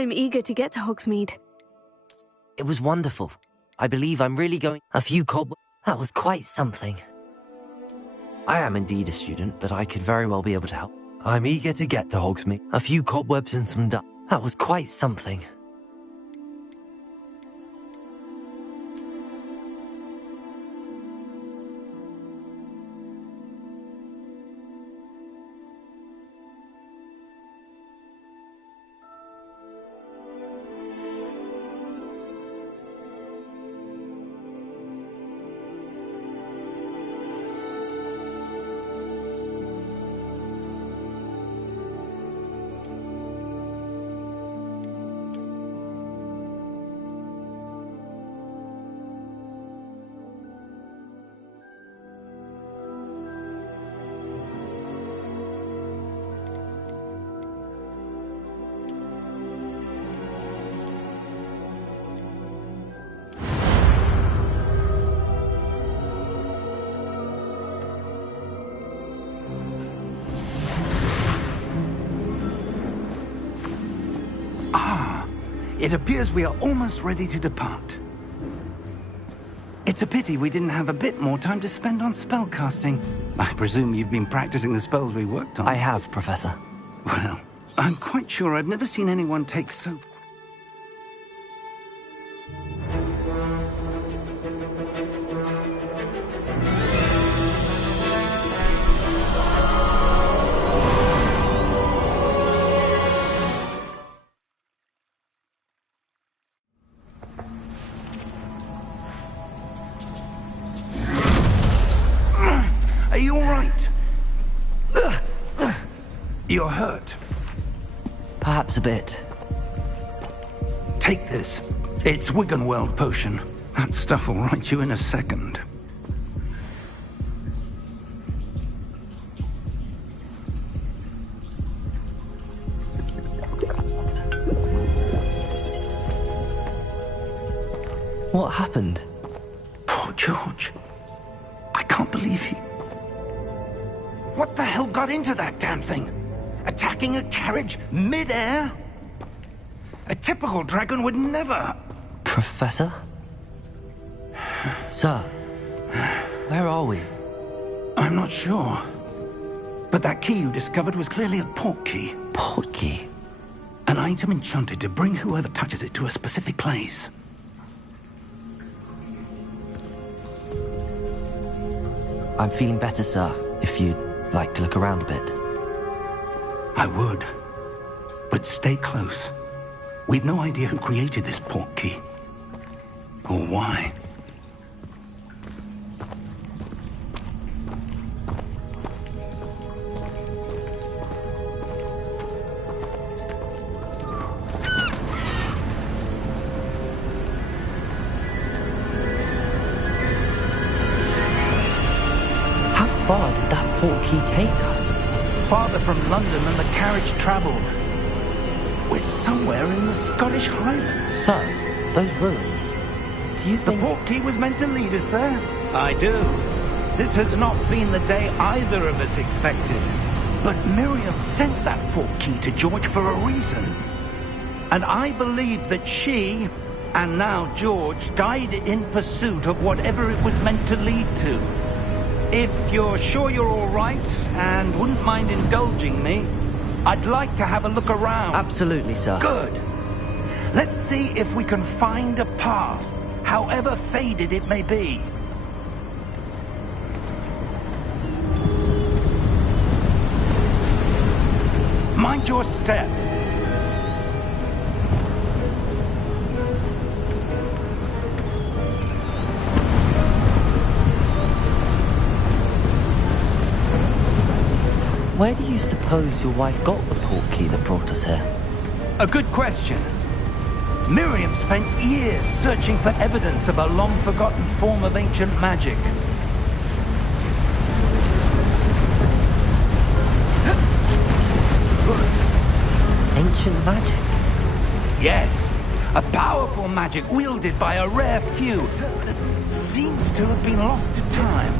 I'm eager to get to Hogsmeade. It was wonderful. I believe I'm really going... A few cobwebs... That was quite something. I am indeed a student, but I could very well be able to help. I'm eager to get to Hogsmeade. A few cobwebs and some dust. That was quite something. It appears we are almost ready to depart. It's a pity we didn't have a bit more time to spend on spellcasting. I presume you've been practicing the spells we worked on. I have, Professor. Well, I'm quite sure I've never seen anyone take so... Are you all right? You're hurt. Perhaps a bit. Take this. It's Wiggenweld potion. That stuff will right you in a second. What happened? Poor George. I can't believe he... What the hell got into that damn thing? Attacking a carriage mid-air? A typical dragon would never... Professor? Sir, where are we? I'm not sure. But that key you discovered was clearly a port key. Port key? An item enchanted to bring whoever touches it to a specific place. I'm feeling better, sir, if you'd like to look around a bit. I would. But stay close. We've no idea who created this port key. Or why. How far did that port key take us? Farther from London than the carriage travelled. We're somewhere in the Scottish Highlands. Sir, those ruins. Do you think... The port key was meant to lead us there? I do. This has not been the day either of us expected. But Miriam sent that port key to George for a reason. And I believe that she, and now George, died in pursuit of whatever it was meant to lead to. If you're sure you're all right, and wouldn't mind indulging me, I'd like to have a look around. Absolutely, sir. Good. Let's see if we can find a path, however faded it may be. Mind your step. Where do you suppose your wife got the port key that brought us here? A good question. Miriam spent years searching for evidence of a long-forgotten form of ancient magic. Ancient magic? Yes, a powerful magic wielded by a rare few that seems to have been lost to time.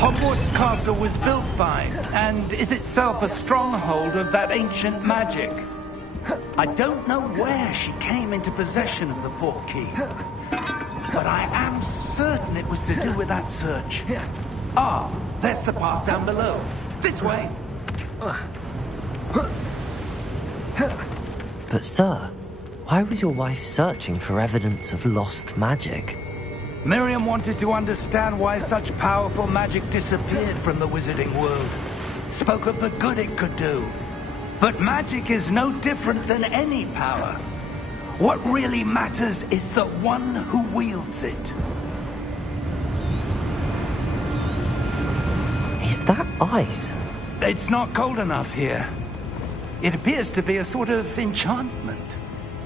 Hogwarts Castle was built by, and is itself a stronghold of that ancient magic. I don't know where she came into possession of the portkey, but I am certain it was to do with that search. Ah, there's the path down below. This way. But sir, why was your wife searching for evidence of lost magic? Miriam wanted to understand why such powerful magic disappeared from the wizarding world. Spoke of the good it could do. But magic is no different than any power. What really matters is the one who wields it. Is that ice? It's not cold enough here. It appears to be a sort of enchantment.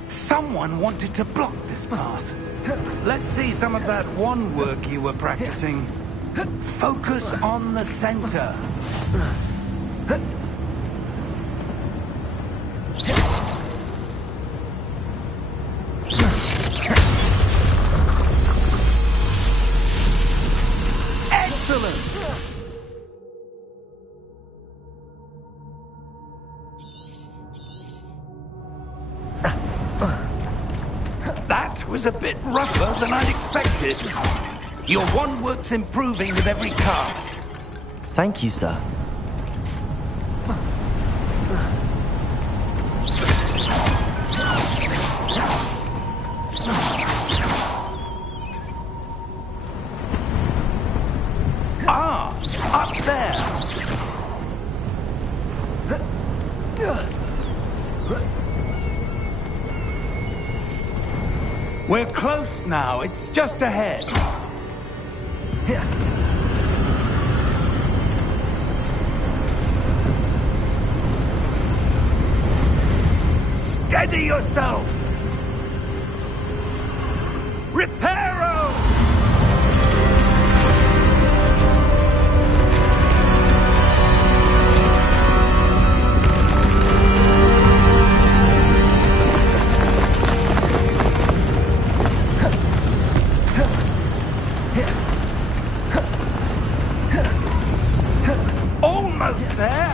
Someone wanted to block this path. Let's see some of that wand work you were practicing. Focus on the center. Excellent! That was a bit rougher than I'd expected. Your wand work's improving with every cast. Thank you, sir. Ah, up there. We're close now. It's just ahead. Steady yourself. Reparo! Almost there.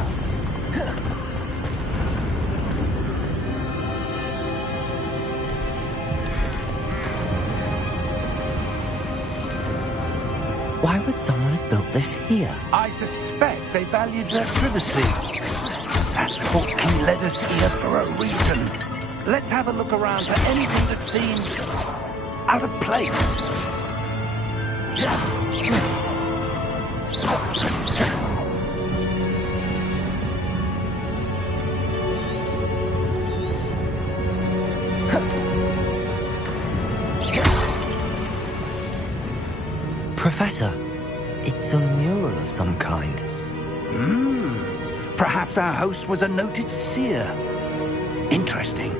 Why would someone have built this here? I suspect they valued their privacy. That portkey led us here for a reason. Let's have a look around for anything that seems out of place. Professor, it's a mural of some kind. Perhaps our host was a noted seer. Interesting.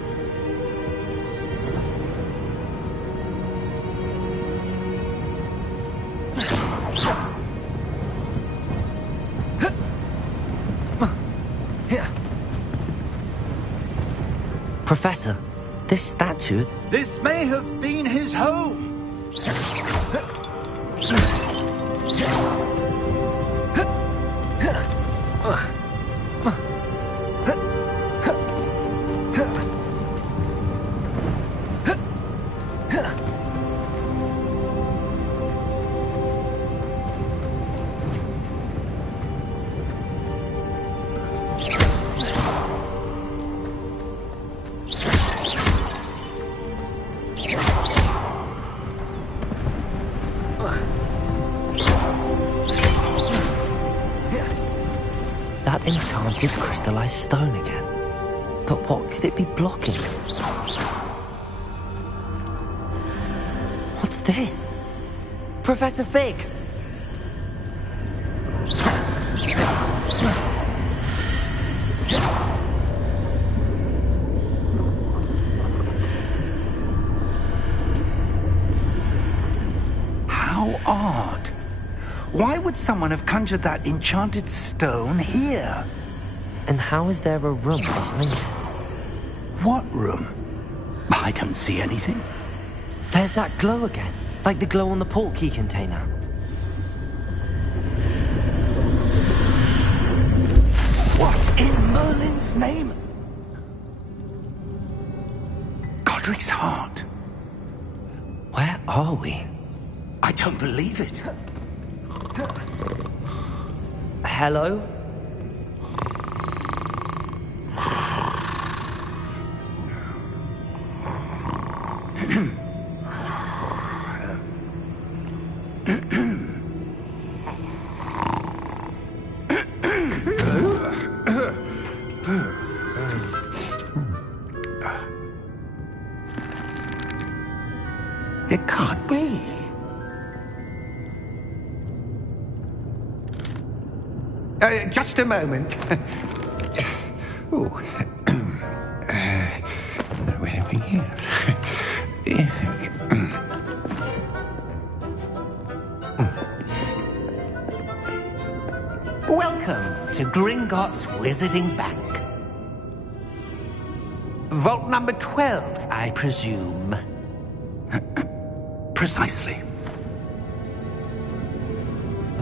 Professor, this statue... This may have been his home. That enchanted crystallized stone again. But what could it be blocking? What's this? Professor Fig! How odd. Why would someone have conjured that enchanted stone here? And how is there a room behind it? What room? I don't see anything. There's that glow again, like the glow on the portkey container. Merlin's name? Godric's heart. Where are we? I don't believe it. Hello? It can't be. Just a moment. Oh. Where are we here? Welcome to Gringotts Wizarding Bank. Vault number 12, I presume. Precisely.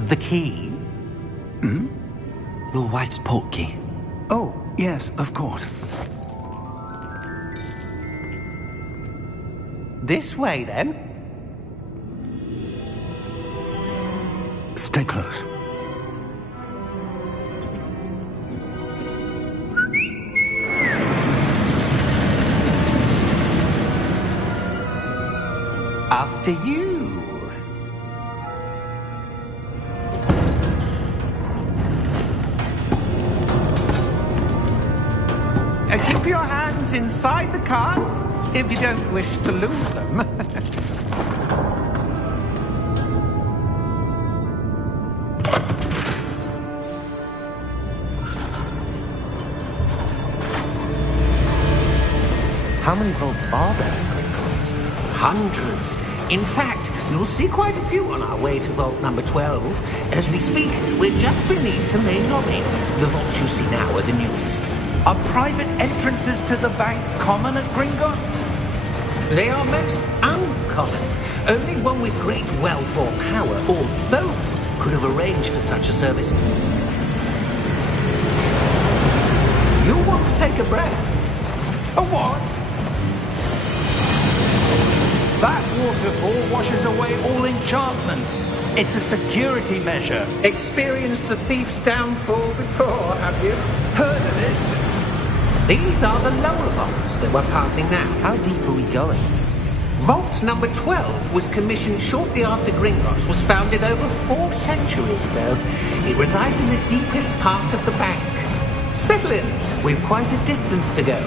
The key? Hmm? Your wife's portkey. Oh, yes, of course. This way, then. Stay close. After you. Keep your hands inside the cart if you don't wish to lose them. How many vaults are there in Gringotts? Hundreds. In fact, you'll see quite a few on our way to vault number 12. As we speak, we're just beneath the main lobby. The vaults you see now are the newest. Are private entrances to the bank common at Gringotts? They are most uncommon. Only one with great wealth or power, or both, could have arranged for such a service. You'll want to take a breath. A what? That waterfall washes away all enchantments. It's a security measure. Experienced the thief's downfall before, have you? Heard of it? These are the lower vaults that we're passing now. How deep are we going? Vault number 12 was commissioned shortly after Gringotts was founded over 4 centuries ago. It resides in the deepest part of the bank. Settle in. We've quite a distance to go.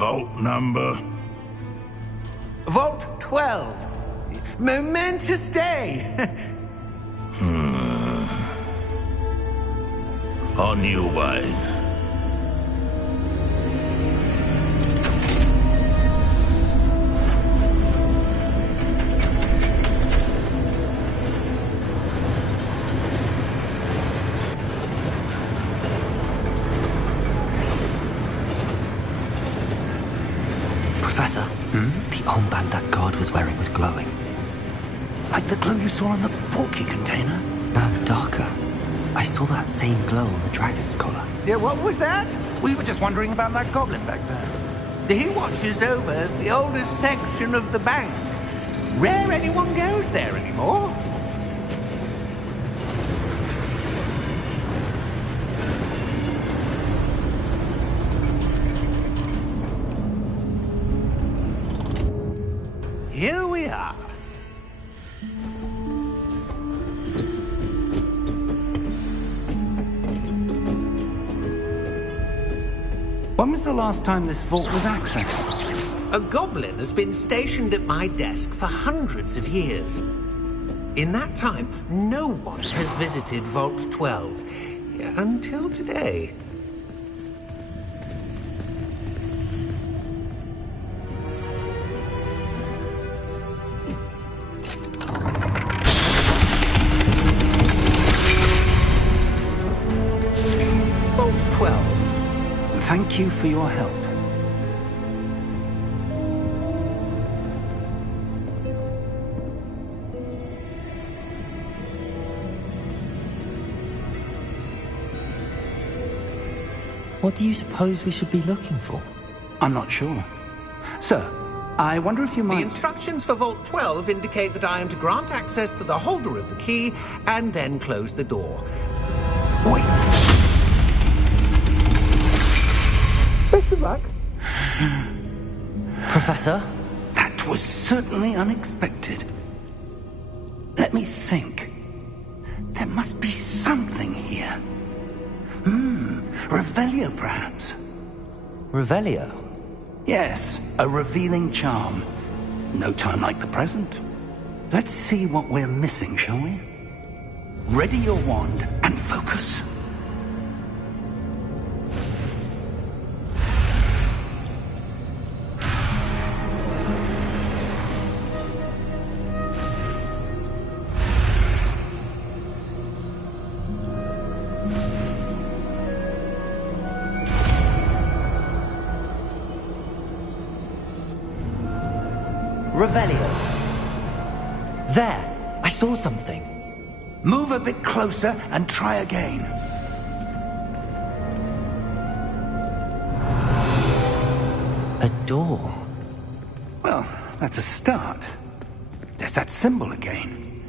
Vault number? Vault 12. Momentous day. On your way. Professor, the armband that guard was wearing was glowing. Like the glow you saw on the portkey container? No, darker. I saw that same glow on the dragon's collar. Yeah, what was that? We were just wondering about that goblin back there. He watches over the oldest section of the bank. Rare anyone goes there anymore. Here we are. When was the last time this vault was accessed? A goblin has been stationed at my desk for hundreds of years. In that time, no one has visited Vault 12 until today. Vault 12. Thank you for your help. What do you suppose we should be looking for? I'm not sure. Sir, I wonder if you The might... instructions for Vault 12 indicate that I am to grant access to the holder of the key and then close the door. Wait! Best of luck. Professor? That was certainly unexpected. Let me think. There must be something here. Revelio, perhaps? Revelio? Yes, a revealing charm. No time like the present. Let's see what we're missing, shall we? Ready your wand and focus. Revelio. There! I saw something. Move a bit closer and try again. A door. Well, that's a start. There's that symbol again.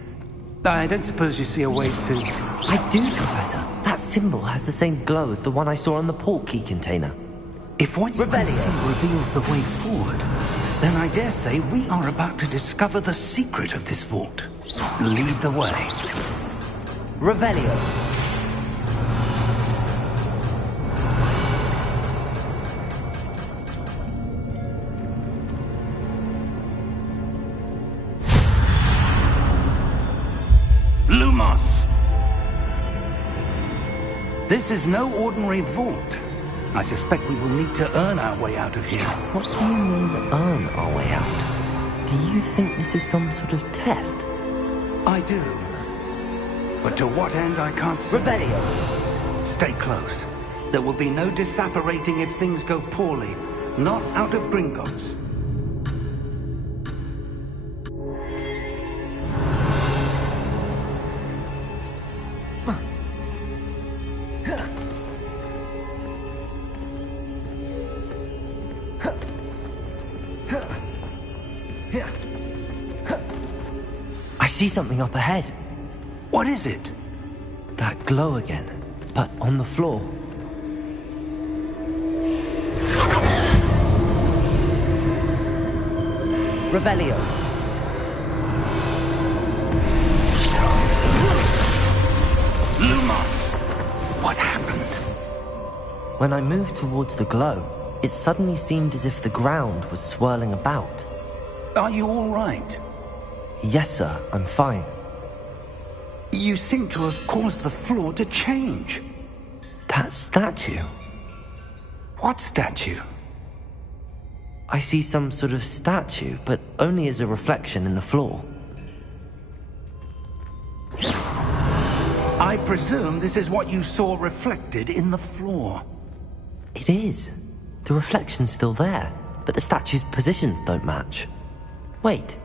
I don't suppose you see a way to... I do, Professor. That symbol has the same glow as the one I saw on the port key container. If what you can Revelio. see reveals the way forward, then I dare say we are about to discover the secret of this vault. Lead the way. Revelio. Lumos! This is no ordinary vault. I suspect we will need to earn our way out of here. What do you mean, earn our way out? Do you think this is some sort of test? I do. But to what end, I can't say. Revelio. Stay close. There will be no disapparating if things go poorly. Not out of Gringotts. I see something up ahead. What is it? That glow again, but on the floor. Revelio. Lumos! What happened? When I moved towards the glow, it suddenly seemed as if the ground was swirling about. Are you all right? Yes, sir, I'm fine. You seem to have caused the floor to change. That statue. What statue? I see some sort of statue, but only as a reflection in the floor. I presume this is what you saw reflected in the floor. It is. The reflection's still there, but the statue's positions don't match. Wait.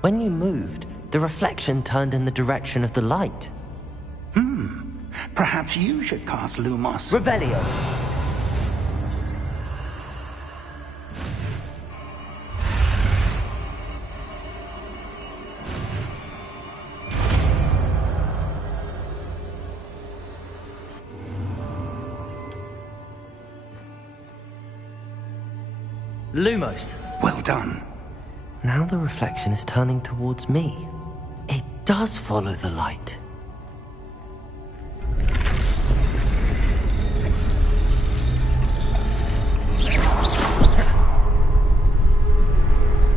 When you moved, the reflection turned in the direction of the light. Perhaps you should cast Lumos. Revelio. Lumos. Well done. Now the reflection is turning towards me. It does follow the light.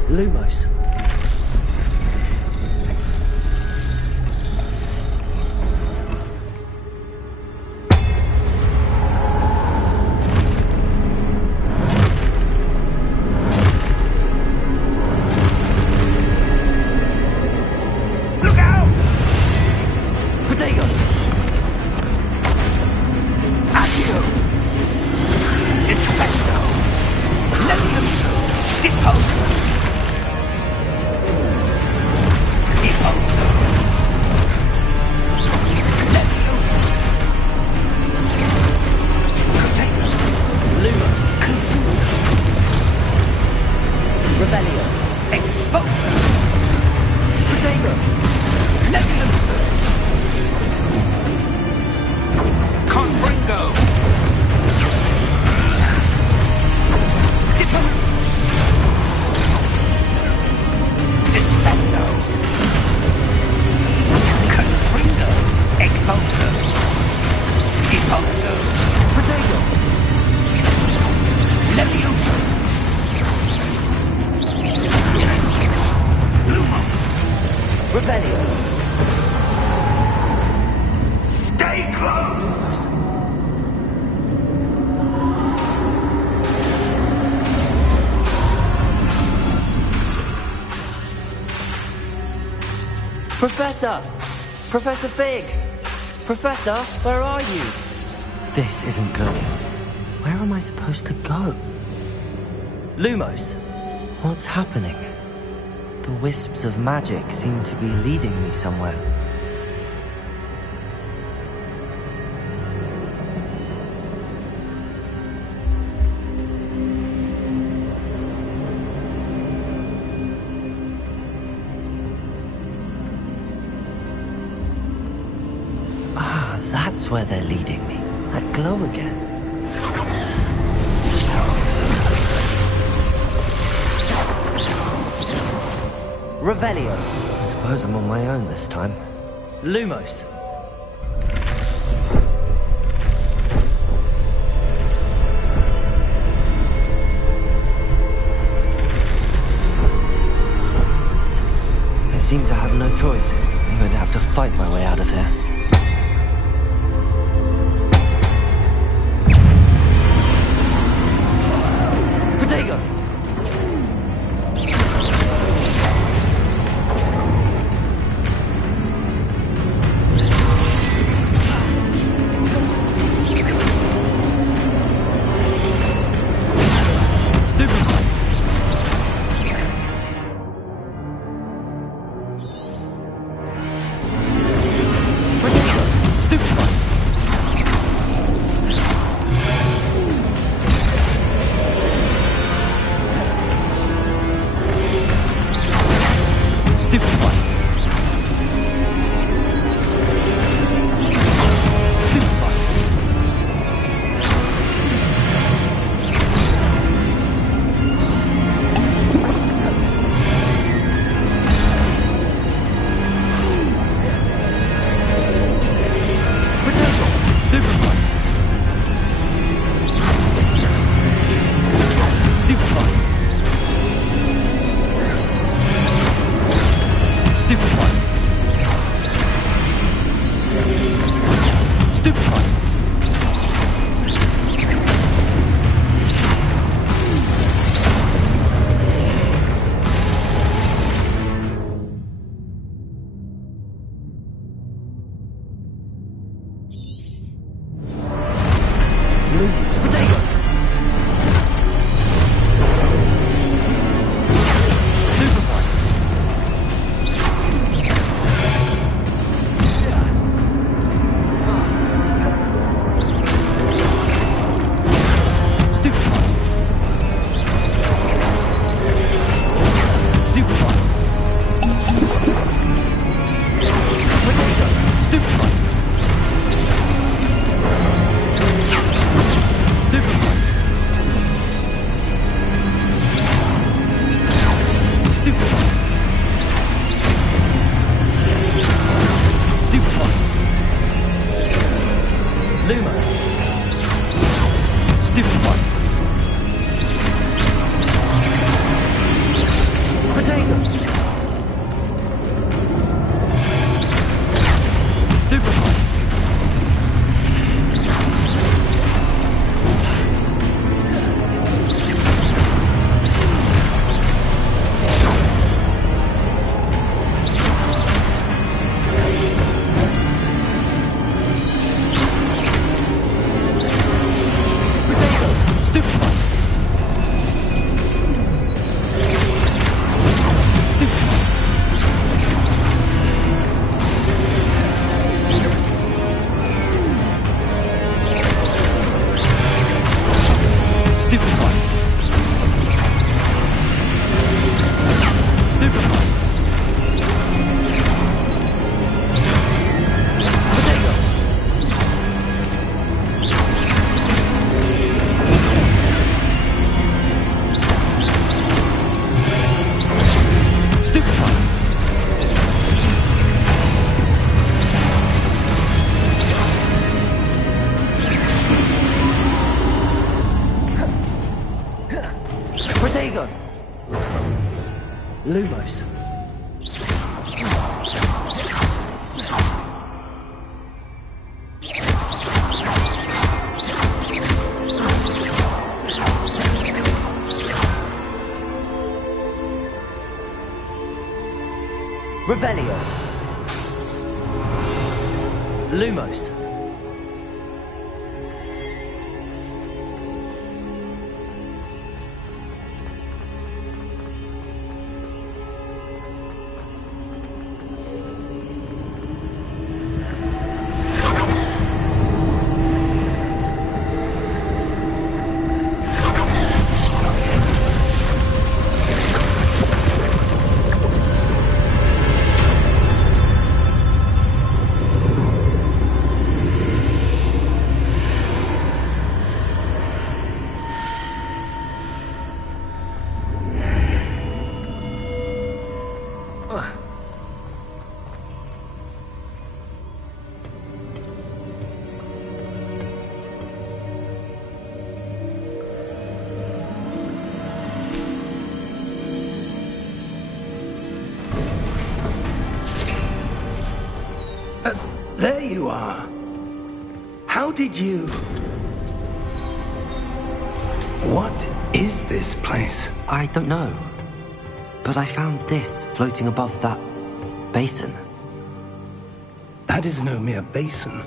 Lumos. Revelio. Stay close! Professor! Professor Fig! Professor, where are you? This isn't good. Where am I supposed to go? Lumos, what's happening? The wisps of magic seem to be leading me somewhere. Ah, that's where they're leading me. That glow again. Revelio. I suppose I'm on my own this time. Lumos. I seem to have no choice. I'm going to have to fight my way out of here. Protego! Lumos. Revelio. Lumos. There you are. How did you... What is this place? I don't know. But I found this floating above that basin. That is no mere basin.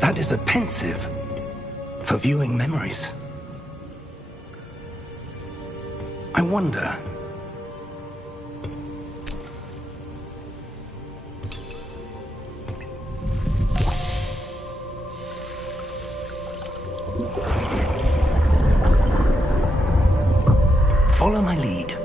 That is a pensive for viewing memories. I wonder... Follow my lead.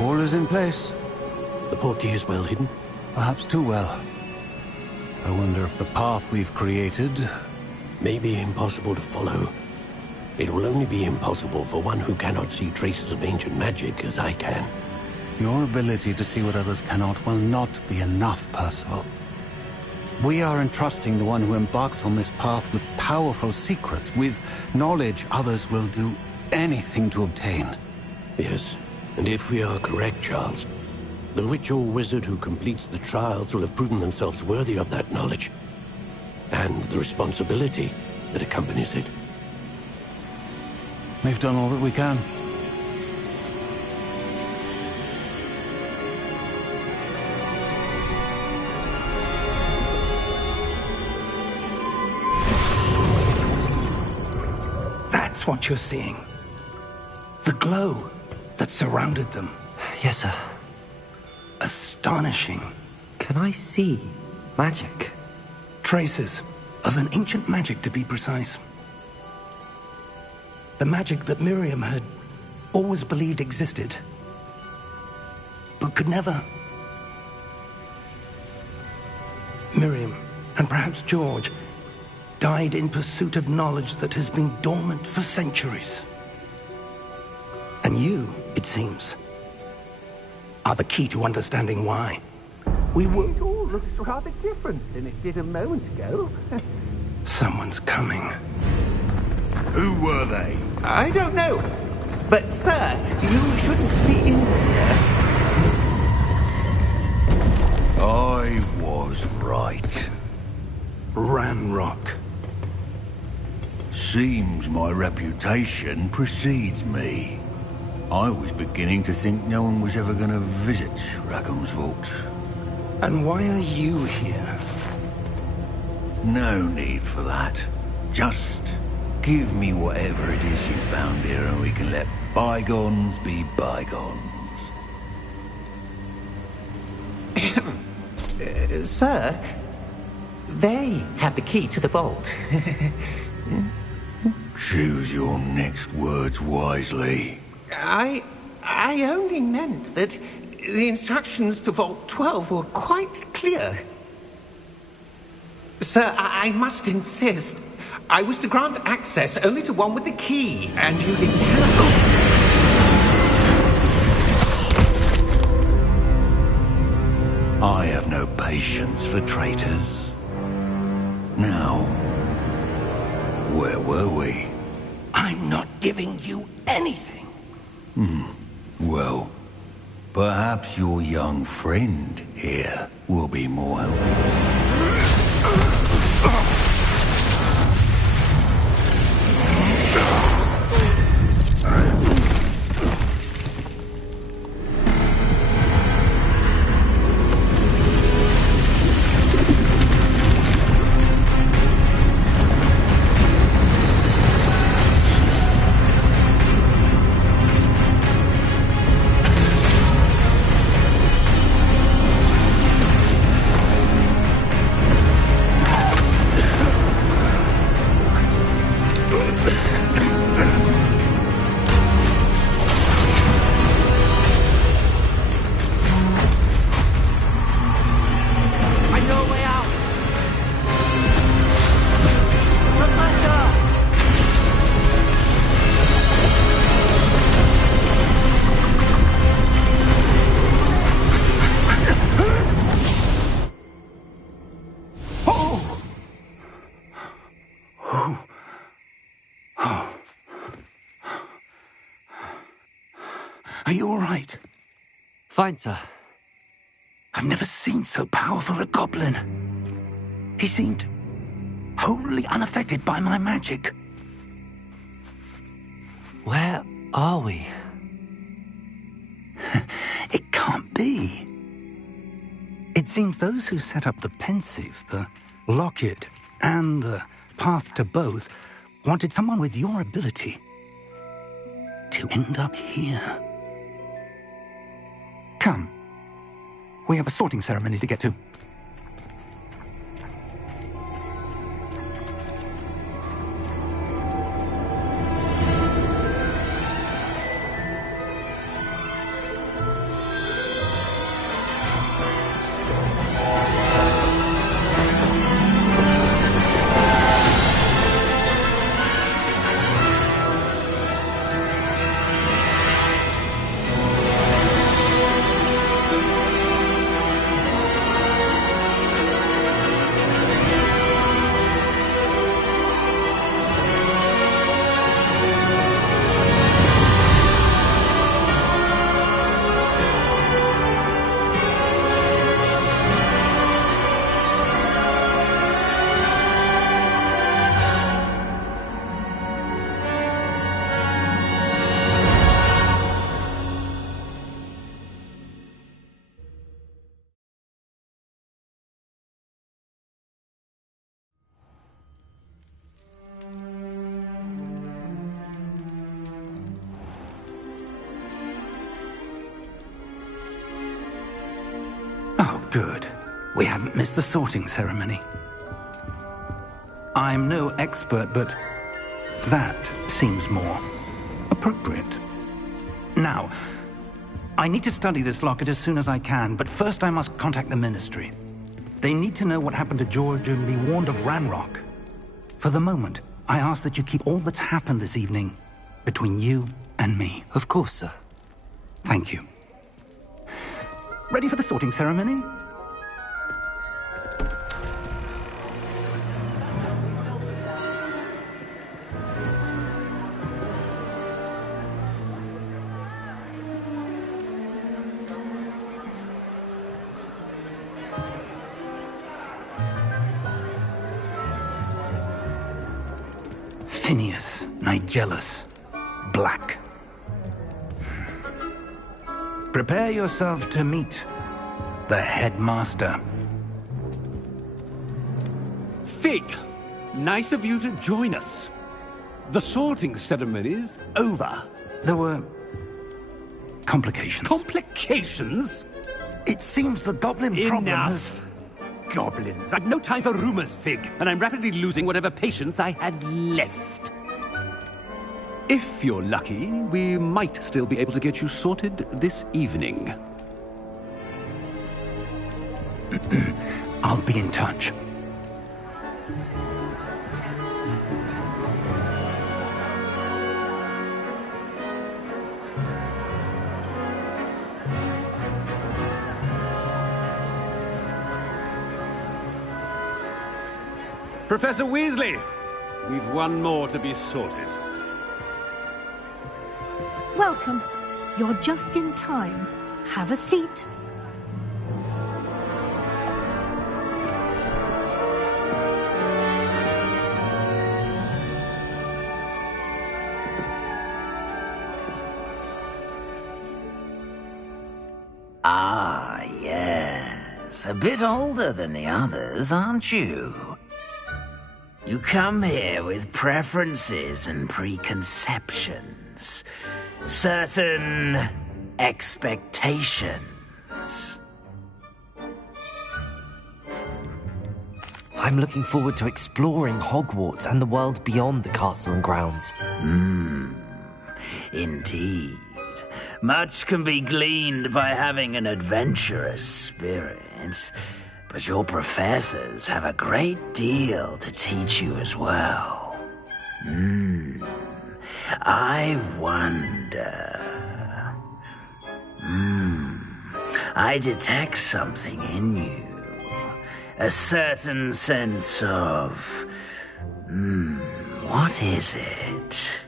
All is in place. The portkey is well hidden. Perhaps too well. I wonder if the path we've created... May be impossible to follow. It will only be impossible for one who cannot see traces of ancient magic as I can. Your ability to see what others cannot will not be enough, Percival. We are entrusting the one who embarks on this path with powerful secrets, with knowledge others will do anything to obtain. Yes, and if we are correct, Charles, the witch or wizard who completes the trials will have proven themselves worthy of that knowledge, and the responsibility that accompanies it. We've done all that we can. That's what you're seeing. The glow that surrounded them. Yes, sir. Astonishing. Can I see magic? Traces of an ancient magic, to be precise. The magic that Miriam had always believed existed, but could never. Miriam, and perhaps George, died in pursuit of knowledge that has been dormant for centuries. And you, it seems, are the key to understanding why. It all looks rather different than it did a moment ago. Someone's coming. Who were they? I don't know. But, sir, you shouldn't be in here. I was right. Ranrock. Seems my reputation precedes me. I was beginning to think no one was ever going to visit Rackham's Vault. And why are you here? No need for that. Just give me whatever it is you found here and we can let bygones be bygones. Sir, they have the key to the vault. Choose your next words wisely. I only meant that the instructions to Vault 12 were quite clear. Sir, I must insist. I was to grant access only to one with the key, and you didn't have. I have no patience for traitors. Now, where were we? I'm not giving you anything. Well, perhaps your young friend here will be more helpful. Are you all right? Fine, sir. I've never seen so powerful a goblin. He seemed wholly unaffected by my magic. Where are we? It can't be. It seems those who set up the pensive, the locket, and the path to both wanted someone with your ability to end up here. Come. We have a sorting ceremony to get to. Oh, good. We haven't missed the sorting ceremony. I'm no expert, but that seems more appropriate. Now, I need to study this locket as soon as I can, but first I must contact the Ministry. They need to know what happened to George and be warned of Ranrock. For the moment, I ask that you keep all that's happened this evening between you and me. Of course, sir. Thank you. Ready for the sorting ceremony? Phineas Nigellus Black. Prepare yourself to meet the headmaster. Fig, nice of you to join us. The sorting ceremony's over. There were complications. Complications? It seems the goblin problem has... Enough! Goblins. I've no time for rumors, Fig, and I'm rapidly losing whatever patience I had left. If you're lucky, we might still be able to get you sorted this evening. I'll be in touch. Professor Weasley, we've one more to be sorted. Welcome. You're just in time. Have a seat. Ah, yes. A bit older than the others, aren't you? You come here with preferences and preconceptions. Certain expectations. I'm looking forward to exploring Hogwarts and the world beyond the castle and grounds. Indeed. Much can be gleaned by having an adventurous spirit, but your professors have a great deal to teach you as well. I wonder... I detect something in you. A certain sense of... what is it?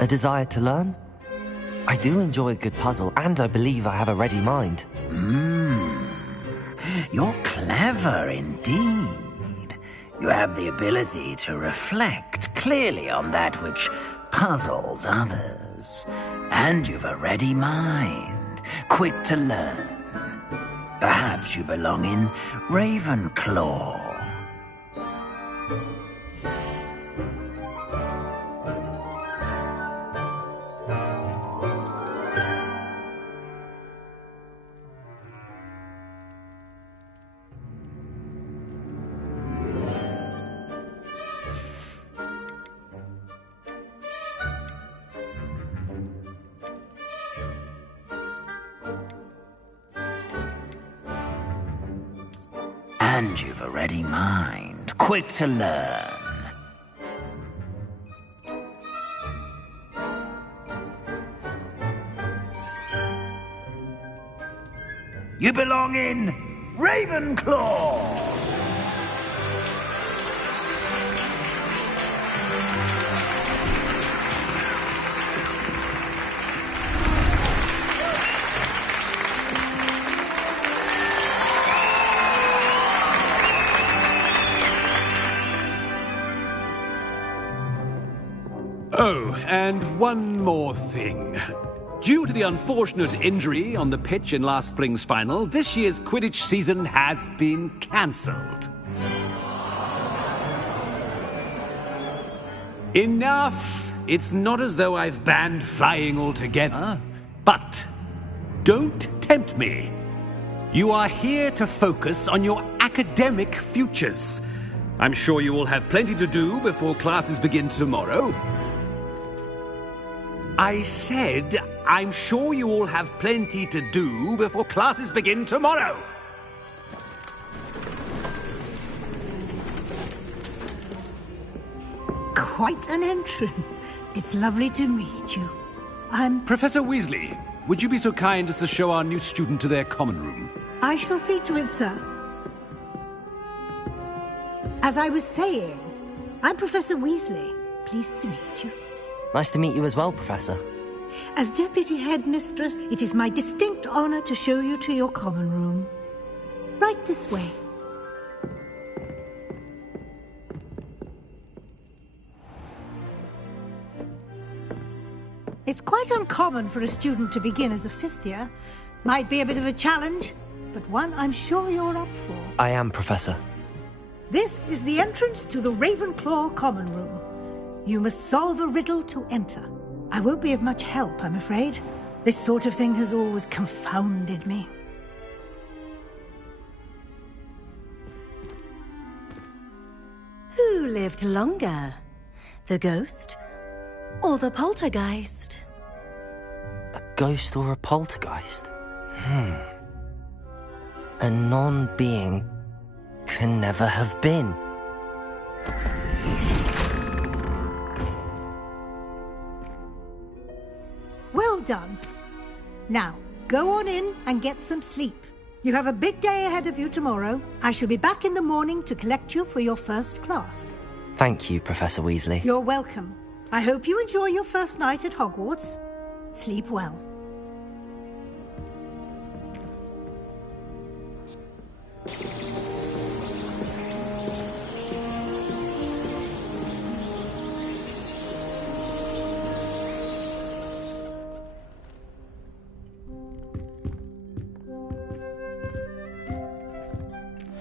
A desire to learn? I do enjoy a good puzzle, and I believe I have a ready mind. You're clever indeed. You have the ability to reflect clearly on that which puzzles others. And you've a ready mind, quick to learn. Perhaps you belong in Ravenclaw. And you've a ready mind, quick to learn. You belong in Ravenclaw! Oh, and one more thing. Due to the unfortunate injury on the pitch in last spring's final, this year's Quidditch season has been cancelled. Enough! It's not as though I've banned flying altogether, but don't tempt me. You are here to focus on your academic futures. I'm sure you will have plenty to do before classes begin tomorrow. I said, I'm sure you all have plenty to do before classes begin tomorrow. Quite an entrance. It's lovely to meet you. Professor Weasley, would you be so kind as to show our new student to their common room? I shall see to it, sir. As I was saying, I'm Professor Weasley. Pleased to meet you. Nice to meet you as well, Professor. As Deputy Headmistress, it is my distinct honor to show you to your common room. Right this way. It's quite uncommon for a student to begin as a fifth year. Might be a bit of a challenge, but one I'm sure you're up for. I am, Professor. This is the entrance to the Ravenclaw common room. You must solve a riddle to enter. I won't be of much help, I'm afraid. This sort of thing has always confounded me. Who lived longer? The ghost or the poltergeist? A ghost or a poltergeist? A non-being can never have been. Well done. Now, go on in and get some sleep. You have a big day ahead of you tomorrow. I shall be back in the morning to collect you for your first class. Thank you, Professor Weasley. You're welcome. I hope you enjoy your first night at Hogwarts. Sleep well.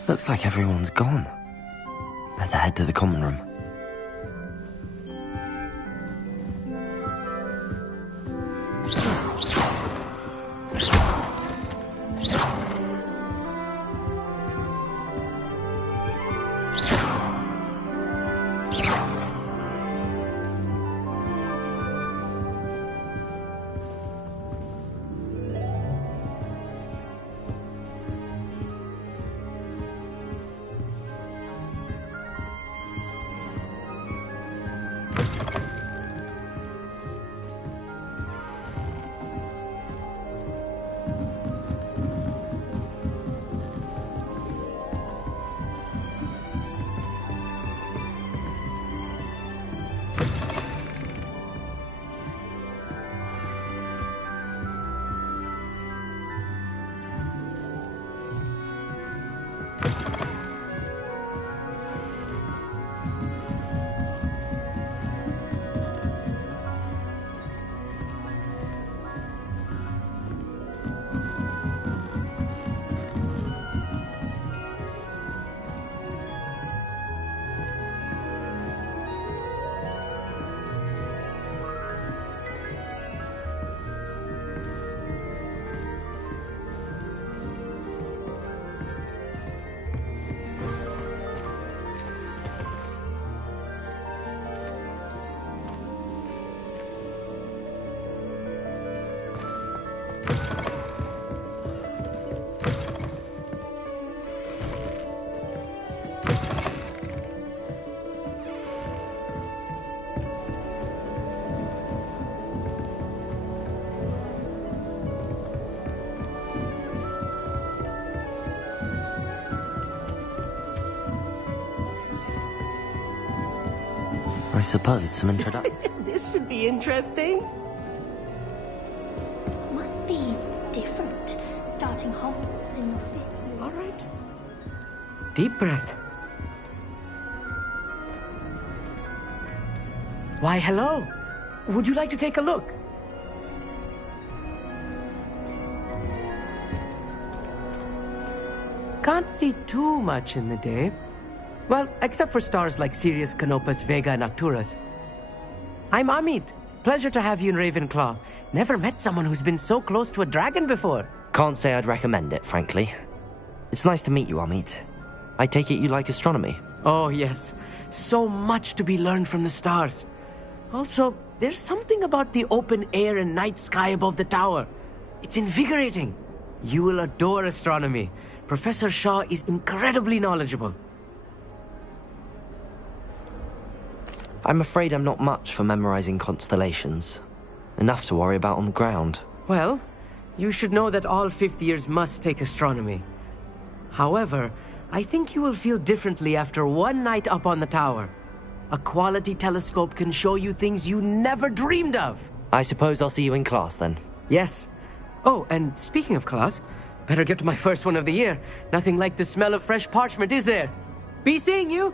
Looks like everyone's gone. Better head to the common room. I suppose some introduction. This should be interesting. Must be different, starting Hogwarts in your 5th year. All right. Deep breath. Why, hello. Would you like to take a look? Can't see too much in the day. Well, except for stars like Sirius, Canopus, Vega, and Arcturus. I'm Amit. Pleasure to have you in Ravenclaw. Never met someone who's been so close to a dragon before. Can't say I'd recommend it, frankly. It's nice to meet you, Amit. I take it you like astronomy? Oh, yes. So much to be learned from the stars. Also, there's something about the open air and night sky above the tower. It's invigorating. You will adore astronomy. Professor Shaw is incredibly knowledgeable. I'm afraid I'm not much for memorizing constellations. Enough to worry about on the ground. Well, you should know that all 5th years must take astronomy. However, I think you will feel differently after one night up on the tower. A quality telescope can show you things you never dreamed of. I suppose I'll see you in class then. Yes. Oh, and speaking of class, better get to my first one of the year. Nothing like the smell of fresh parchment, is there? Be seeing you!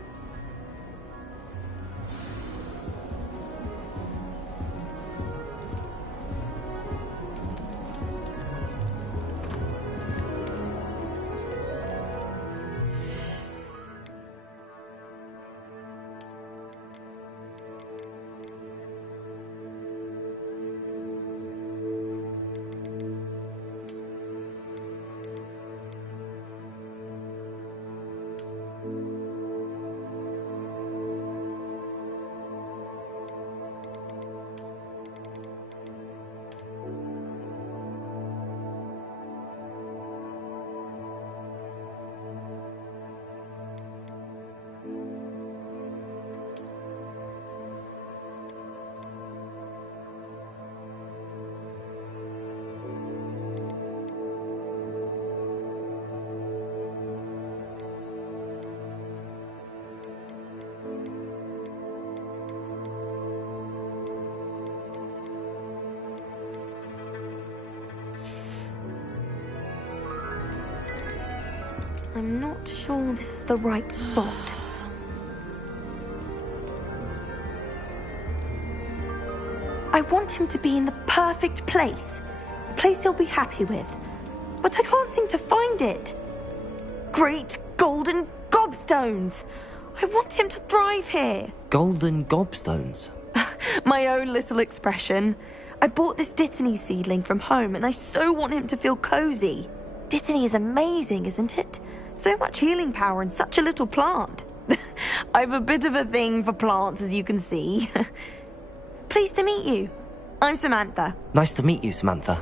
I'm not sure this is the right spot. I want him to be in the perfect place. A place he'll be happy with. But I can't seem to find it. Great golden gobstones! I want him to thrive here. Golden gobstones? My own little expression. I bought this Dittany seedling from home and I so want him to feel cozy. Dittany is amazing, isn't it? So much healing power in such a little plant. I've a bit of a thing for plants, as you can see. Pleased to meet you. I'm Samantha. Nice to meet you, Samantha.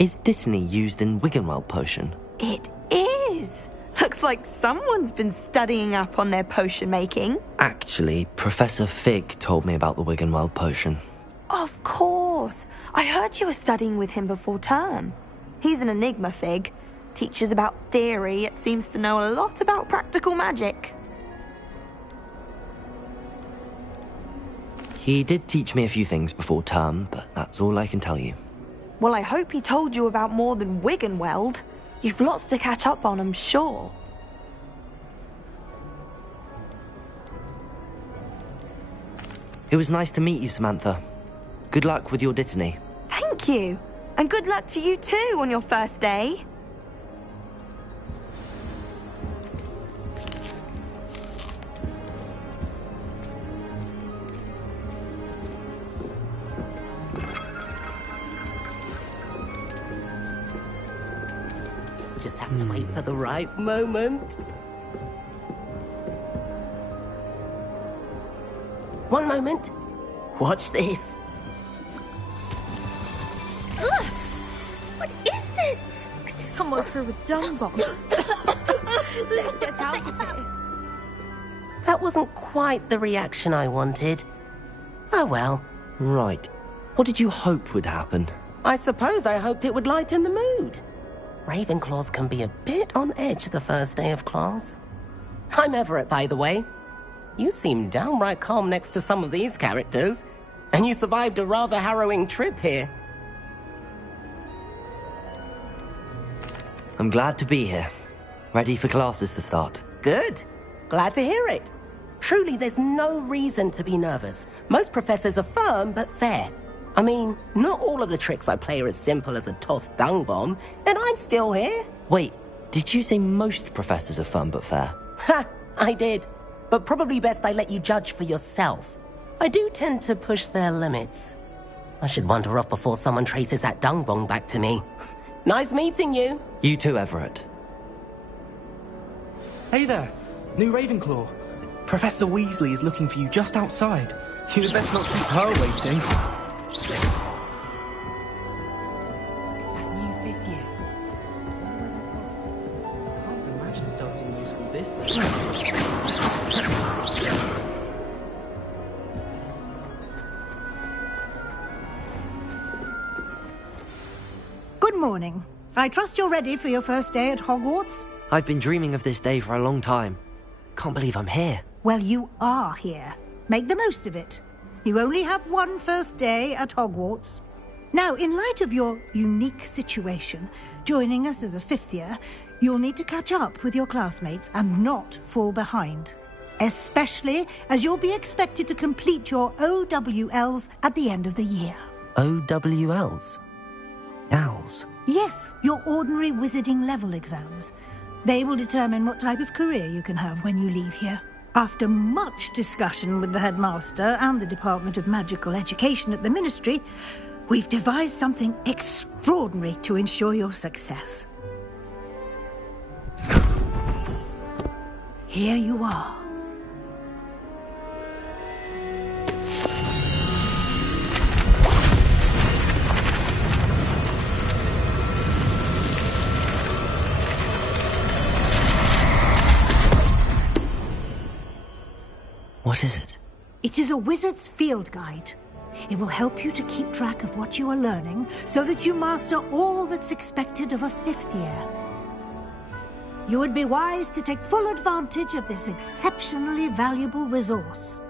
Is Dittany used in Wiggenweld potion? It is. Looks like someone's been studying up on their potion making. Actually, Professor Fig told me about the Wiggenweld potion. Of course. I heard you were studying with him before term. He's an enigma, Fig. Teaches about theory, yet seems to know a lot about practical magic. He did teach me a few things before term, but that's all I can tell you. Well, I hope he told you about more than Wiggenweld. You've lots to catch up on, I'm sure. It was nice to meet you, Samantha. Good luck with your Dittany. Thank you. And good luck to you too on your first day. Just have to wait for the right moment. One moment. Watch this. Ugh! What is this? Someone threw a dung bomb. Let's get out of here. That wasn't quite the reaction I wanted. Oh well. Right. What did you hope would happen? I suppose I hoped it would lighten the mood. Ravenclaws can be a bit on edge the first day of class. I'm Everett, by the way. You seem downright calm next to some of these characters, and you survived a rather harrowing trip here. I'm glad to be here. Ready for classes to start. Good. Glad to hear it. Truly, there's no reason to be nervous. Most professors are firm but fair. I mean, not all of the tricks I play are as simple as a tossed dung bomb, and I'm still here. Wait, did you say most professors are fun but fair? Ha! I did. But probably best I let you judge for yourself. I do tend to push their limits. I should wander off before someone traces that dung bomb back to me. Nice meeting you. You too, Everett. Hey there, new Ravenclaw. Professor Weasley is looking for you just outside. You'd best not keep her waiting. It's that new fifth year. I can't imagine starting a new school this Good morning. I trust you're ready for your first day at Hogwarts? I've been dreaming of this day for a long time. Can't believe I'm here. Well, you are here. Make the most of it. You only have one first day at Hogwarts. Now, in light of your unique situation, joining us as a fifth year, you'll need to catch up with your classmates and not fall behind. Especially as you'll be expected to complete your OWLs at the end of the year. OWLs? Owls? Yes, your ordinary wizarding level exams. They will determine what type of career you can have when you leave here. After much discussion with the headmaster and the Department of Magical Education at the Ministry, we've devised something extraordinary to ensure your success. Here you are. What is it? It is a wizard's field guide. It will help you to keep track of what you are learning so that you master all that's expected of a fifth year. You would be wise to take full advantage of this exceptionally valuable resource.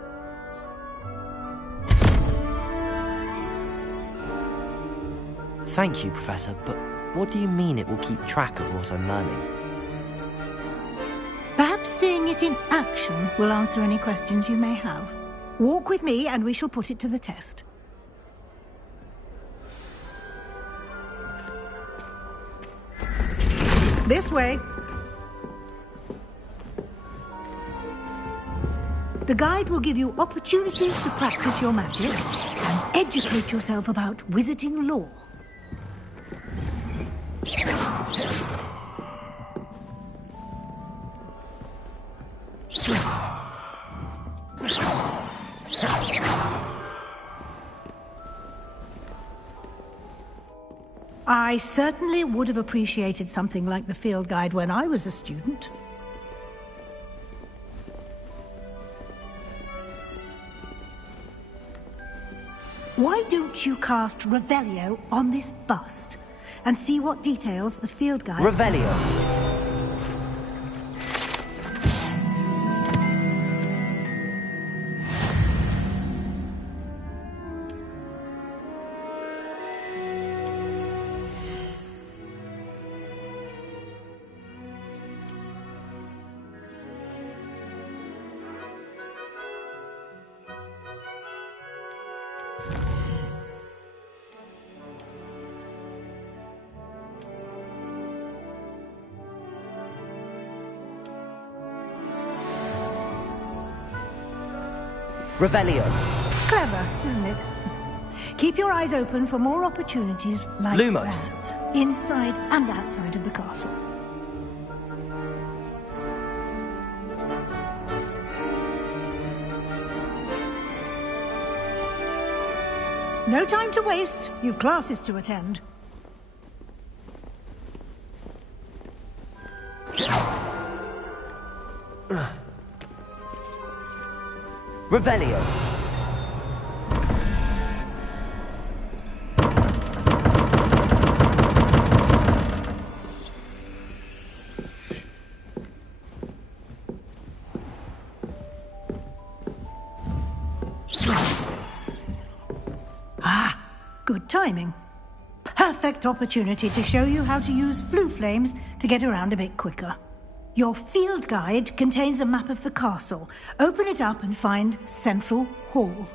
Thank you, Professor, but what do you mean it will keep track of what I'm learning? it in action will answer any questions you may have. Walk with me and we shall put it to the test. This way. The guide will give you opportunities to practice your magic and educate yourself about wizarding lore. I certainly would have appreciated something like the field guide when I was a student. Why don't you cast Revelio on this bust and see what details the field guide... Revelio. Revelio. Clever, isn't it? Keep your eyes open for more opportunities like Lumos. that, inside and outside of the castle. No time to waste. You've classes to attend. Revelio. Ah, good timing. Perfect opportunity to show you how to use flue flames to get around a bit quicker. Your field guide contains a map of the castle. Open it up and find Central Hall.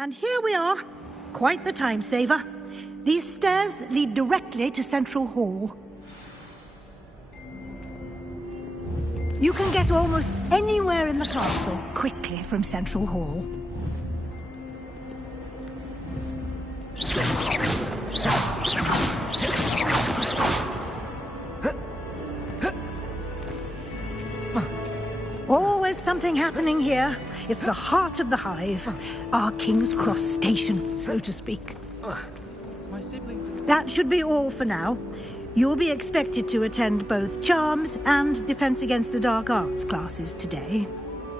And here we are. Quite the time saver. These stairs lead directly to Central Hall. You can get almost anywhere in the castle quickly from Central Hall. Always something happening here. It's the heart of the hive. Our King's Cross station, so to speak. That should be all for now. You'll be expected to attend both Charms and Defense Against the Dark Arts classes today.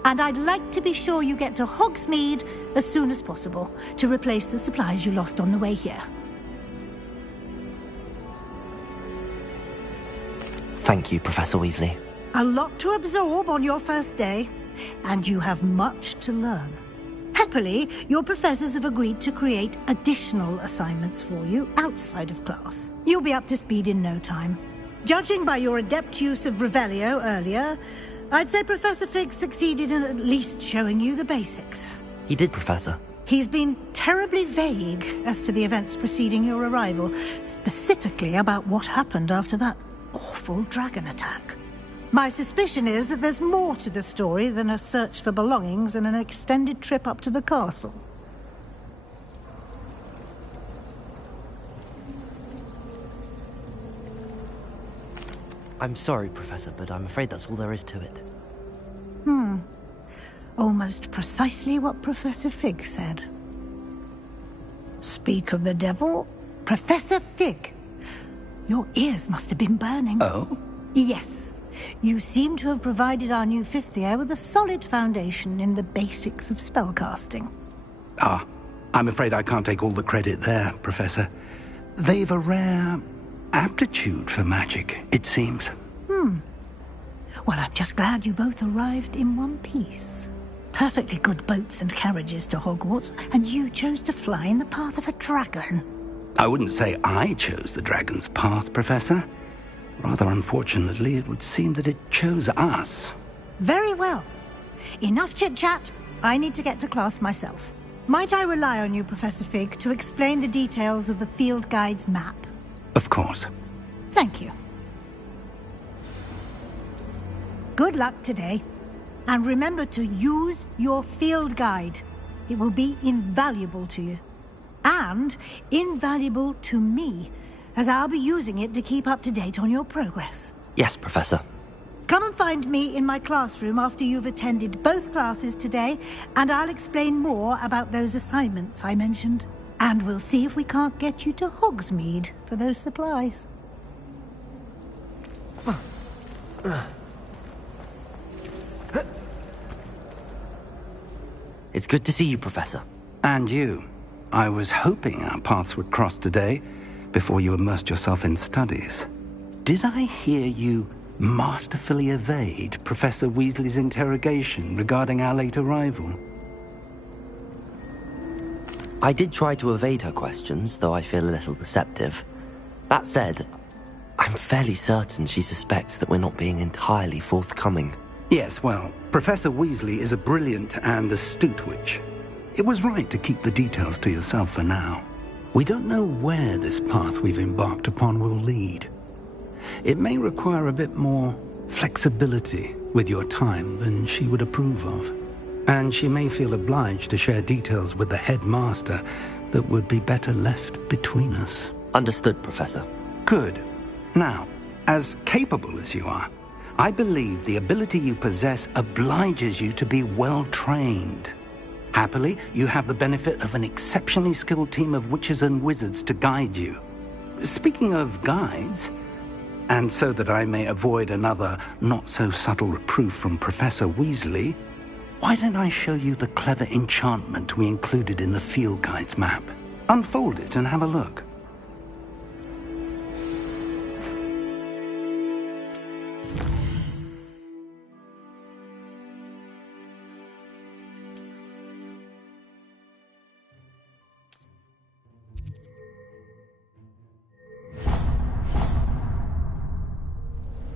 And I'd like to be sure you get to Hogsmeade as soon as possible to replace the supplies you lost on the way here. Thank you, Professor Weasley. A lot to absorb on your first day, and you have much to learn. Happily, your professors have agreed to create additional assignments for you outside of class. You'll be up to speed in no time. Judging by your adept use of Revelio earlier, I'd say Professor Fig succeeded in at least showing you the basics. He did, Professor. He's been terribly vague as to the events preceding your arrival, specifically about what happened after that awful dragon attack. My suspicion is that there's more to the story than a search for belongings and an extended trip up to the castle. I'm sorry, Professor, but I'm afraid that's all there is to it. Almost precisely what Professor Fig said. Speak of the devil, Professor Fig. Your ears must have been burning. Oh? Yes. You seem to have provided our new fifth year with a solid foundation in the basics of spellcasting. Ah, I'm afraid I can't take all the credit there, Professor. They've a rare aptitude for magic, it seems. Well, I'm just glad you both arrived in one piece. Perfectly good boats and carriages to Hogwarts, and you chose to fly in the path of a dragon. I wouldn't say I chose the dragon's path, Professor. Rather unfortunately, it would seem that it chose us. Very well. Enough chit-chat. I need to get to class myself. Might I rely on you, Professor Fig, to explain the details of the field guide's map? Of course. Thank you. Good luck today. And remember to use your field guide. It will be invaluable to you. And invaluable to me, as I'll be using it to keep up to date on your progress. Yes, Professor. Come and find me in my classroom after you've attended both classes today, and I'll explain more about those assignments I mentioned. And we'll see if we can't get you to Hogsmeade for those supplies. It's good to see you, Professor. And you. I was hoping our paths would cross today, before you immersed yourself in studies. Did I hear you masterfully evade Professor Weasley's interrogation regarding our late arrival? I did try to evade her questions, though I feel a little deceptive. That said, I'm fairly certain she suspects that we're not being entirely forthcoming. Yes, well, Professor Weasley is a brilliant and astute witch. It was right to keep the details to yourself for now. We don't know where this path we've embarked upon will lead. It may require a bit more flexibility with your time than she would approve of. And she may feel obliged to share details with the headmaster that would be better left between us. Understood, Professor. Good. Now, as capable as you are, I believe the ability you possess obliges you to be well-trained. Happily, you have the benefit of an exceptionally skilled team of witches and wizards to guide you. Speaking of guides, and so that I may avoid another not-so-subtle reproof from Professor Weasley, why don't I show you the clever enchantment we included in the field guide's map? Unfold it and have a look.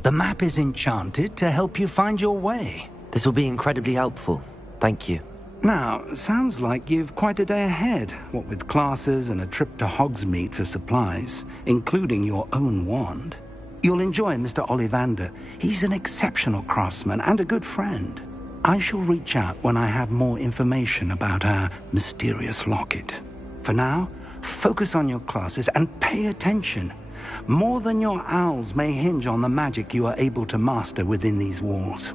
The map is enchanted to help you find your way. This will be incredibly helpful. Thank you. Now, sounds like you've quite a day ahead, what with classes and a trip to Hogsmeade for supplies, including your own wand. You'll enjoy Mr. Ollivander. He's an exceptional craftsman and a good friend. I shall reach out when I have more information about our mysterious locket. For now, focus on your classes and pay attention. More than your owls may hinge on the magic you are able to master within these walls.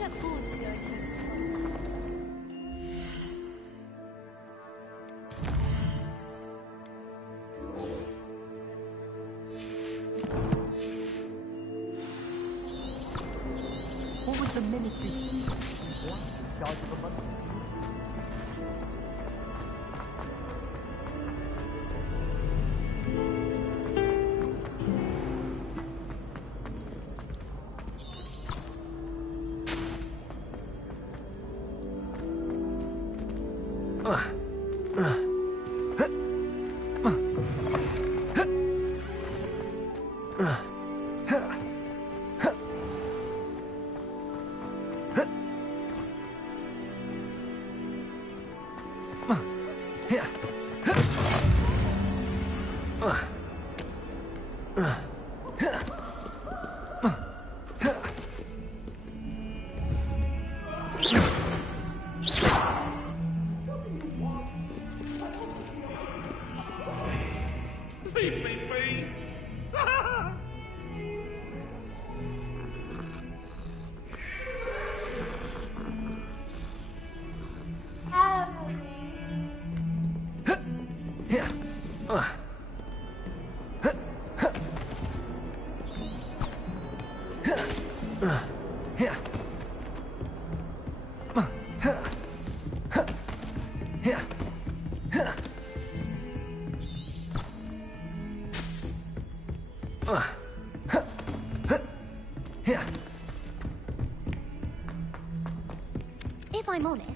look forward to going home. What was the ministry? Charge of a month. If I'm honest,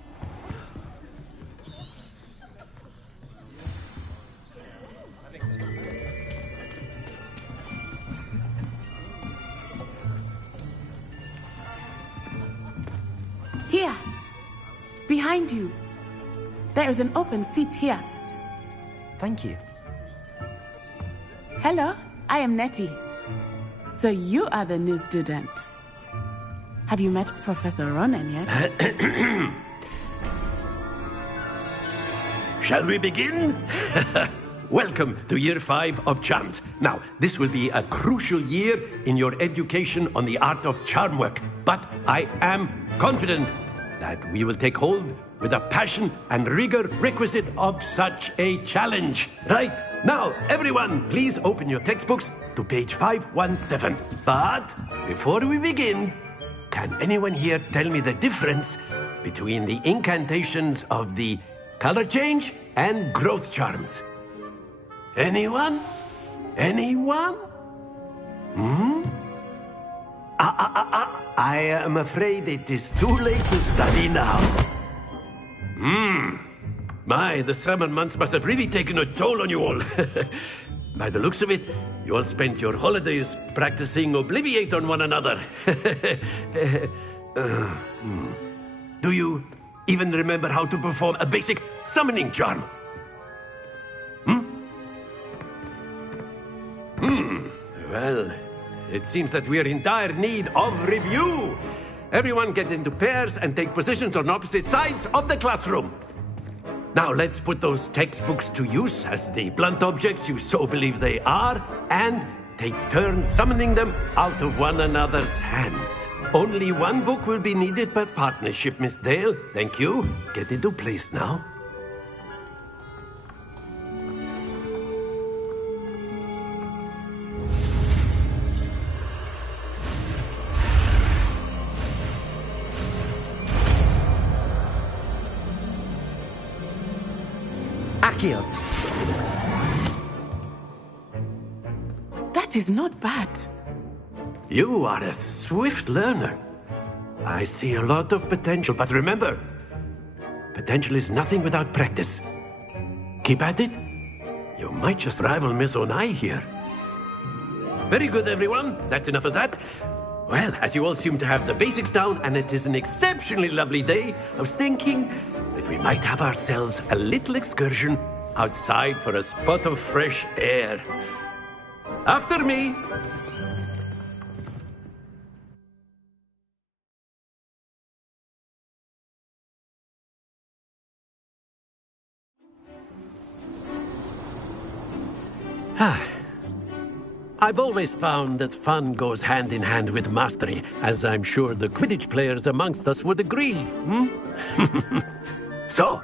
Here! Behind you! There is an open seat here. Thank you. Hello, I am Nettie. So you are the new student. Have you met Professor Ronan yet? Shall we begin? Welcome to Year 5 of Charms. Now, this will be a crucial year in your education on the art of charm work. But I am confident that we will take hold with the passion and rigor requisite of such a challenge. Right, now, everyone, please open your textbooks to page 517. But before we begin, can anyone here tell me the difference between the incantations of the color change and growth charms? Anyone? Anyone? I am afraid it is too late to study now. My, the summer months must have really taken a toll on you all. By the looks of it, you all spent your holidays practicing Obliviate on one another. Do you even remember how to perform a basic summoning charm? Well, it seems that we are in dire need of review. Everyone get into pairs and take positions on opposite sides of the classroom. Now let's put those textbooks to use as the blunt objects you so believe they are, and take turns summoning them out of one another's hands. Only one book will be needed per partnership, Miss Dale. Thank you. Get into place now. Accio. That is not bad. You are a swift learner. I see a lot of potential, but remember, potential is nothing without practice. Keep at it. You might just rival Miss Onai here. Very good, everyone. That's enough of that. Well, as you all seem to have the basics down, and it is an exceptionally lovely day, I was thinking that we might have ourselves a little excursion outside for a spot of fresh air. After me. I've always found that fun goes hand in hand with mastery, as I'm sure the Quidditch players amongst us would agree. So,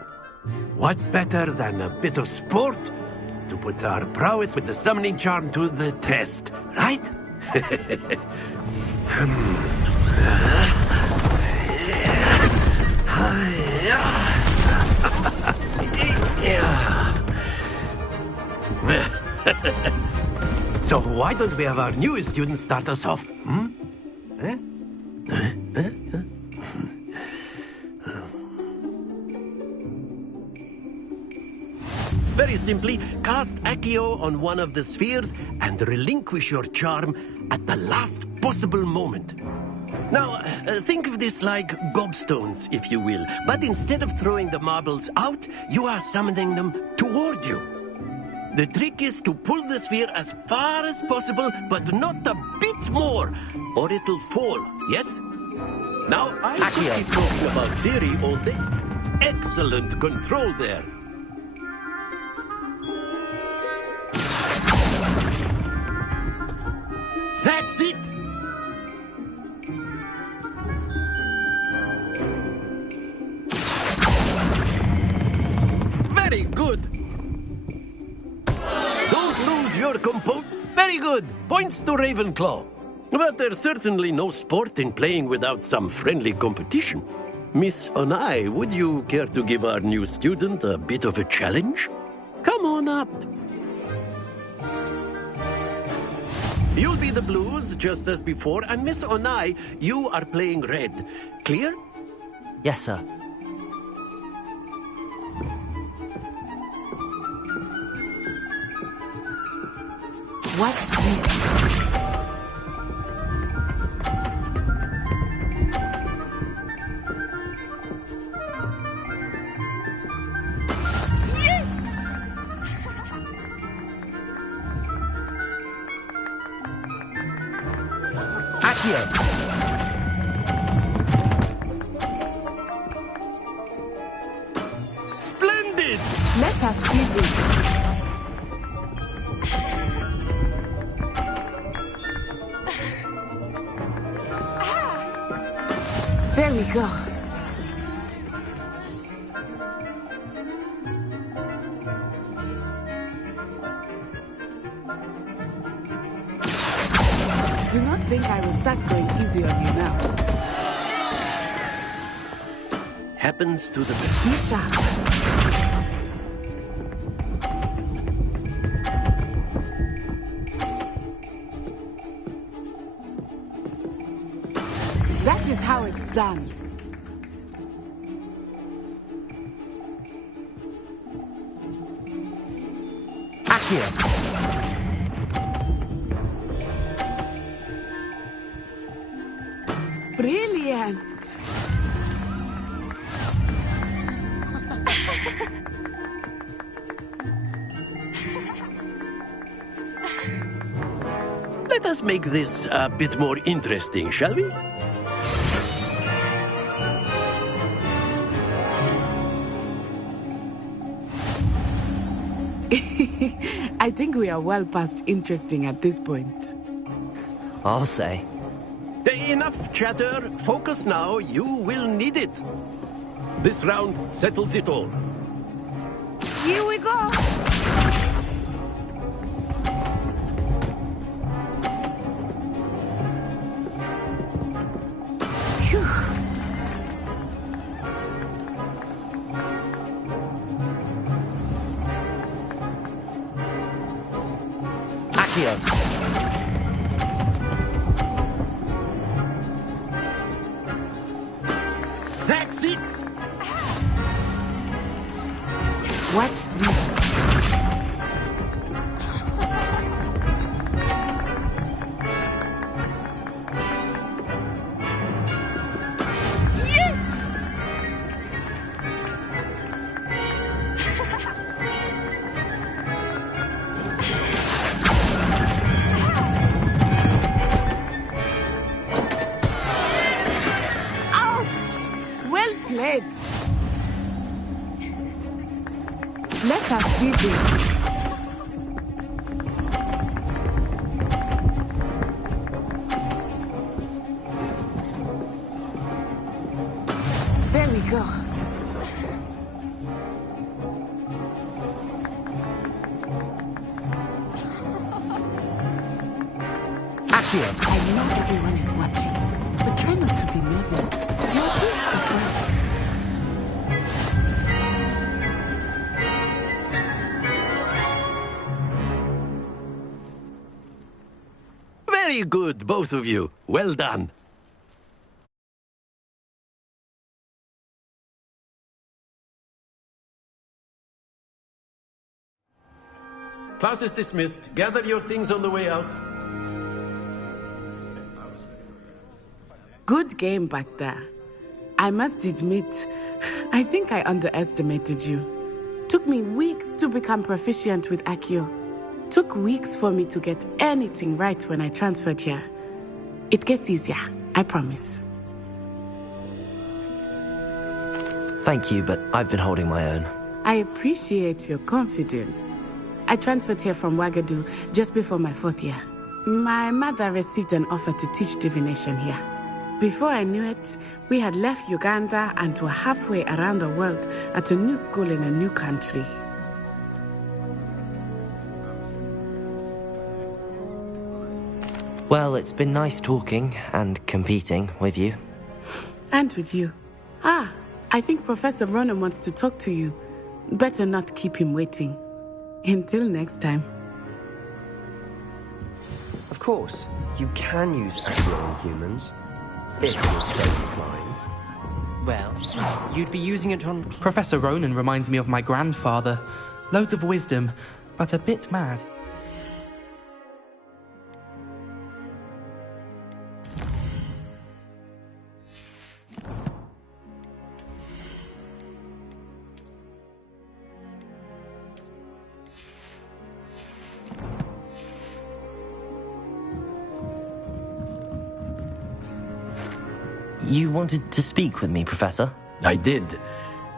what better than a bit of sport to put our prowess with the summoning charm to the test, right? So why don't we have our newest student start us off? Very simply, cast Accio on one of the spheres and relinquish your charm at the last possible moment. Now, think of this like gobstones, if you will. But instead of throwing the marbles out, you are summoning them toward you. The trick is to pull the sphere as far as possible, but not a bit more, or it'll fall, yes? Now, I could keep talking about theory all day. Excellent control there. That's it! Very good! Don't lose your composure. Very good! Points to Ravenclaw. But there's certainly no sport in playing without some friendly competition. Miss Onai, would you care to give our new student a bit of a challenge? Come on up. You'll be the blues, just as before, and Miss Onai, you are playing red. Clear? Yes, sir. Watch this. Splendid! Let us see this. There we go. Do not think I will start going easy on you now. Happens to the best. Be sharp. That is how it's done. Accio. Brilliant. Let us make this a bit more interesting, shall we? I think we are well past interesting at this point. I'll say. Enough chatter. Focus now. You will need it. This round settles it all. Here we go. Phew. Accio. That's it! Watch this. Played. Let us see this. go. Accio! I know everyone is watching, but try not to be nervous. You're here. Very good, both of you. Well done. Class is dismissed. Gather your things on the way out. Good game back there. I must admit, I think I underestimated you. Took me weeks to become proficient with Accio. Took weeks for me to get anything right when I transferred here. It gets easier, I promise. Thank you, but I've been holding my own. I appreciate your confidence. I transferred here from Wagadu just before my 4th year. My mother received an offer to teach divination here. Before I knew it, we had left Uganda and were halfway around the world at a new school in a new country. Well, it's been nice talking and competing with you. And with you. Ah, I think Professor Ronan wants to talk to you. Better not keep him waiting. Until next time. Of course, you can use Accio on humans, if you're so inclined. Well, you'd be using it on... Professor Ronan reminds me of my grandfather. Loads of wisdom, but a bit mad. You wanted to speak with me, Professor? I did.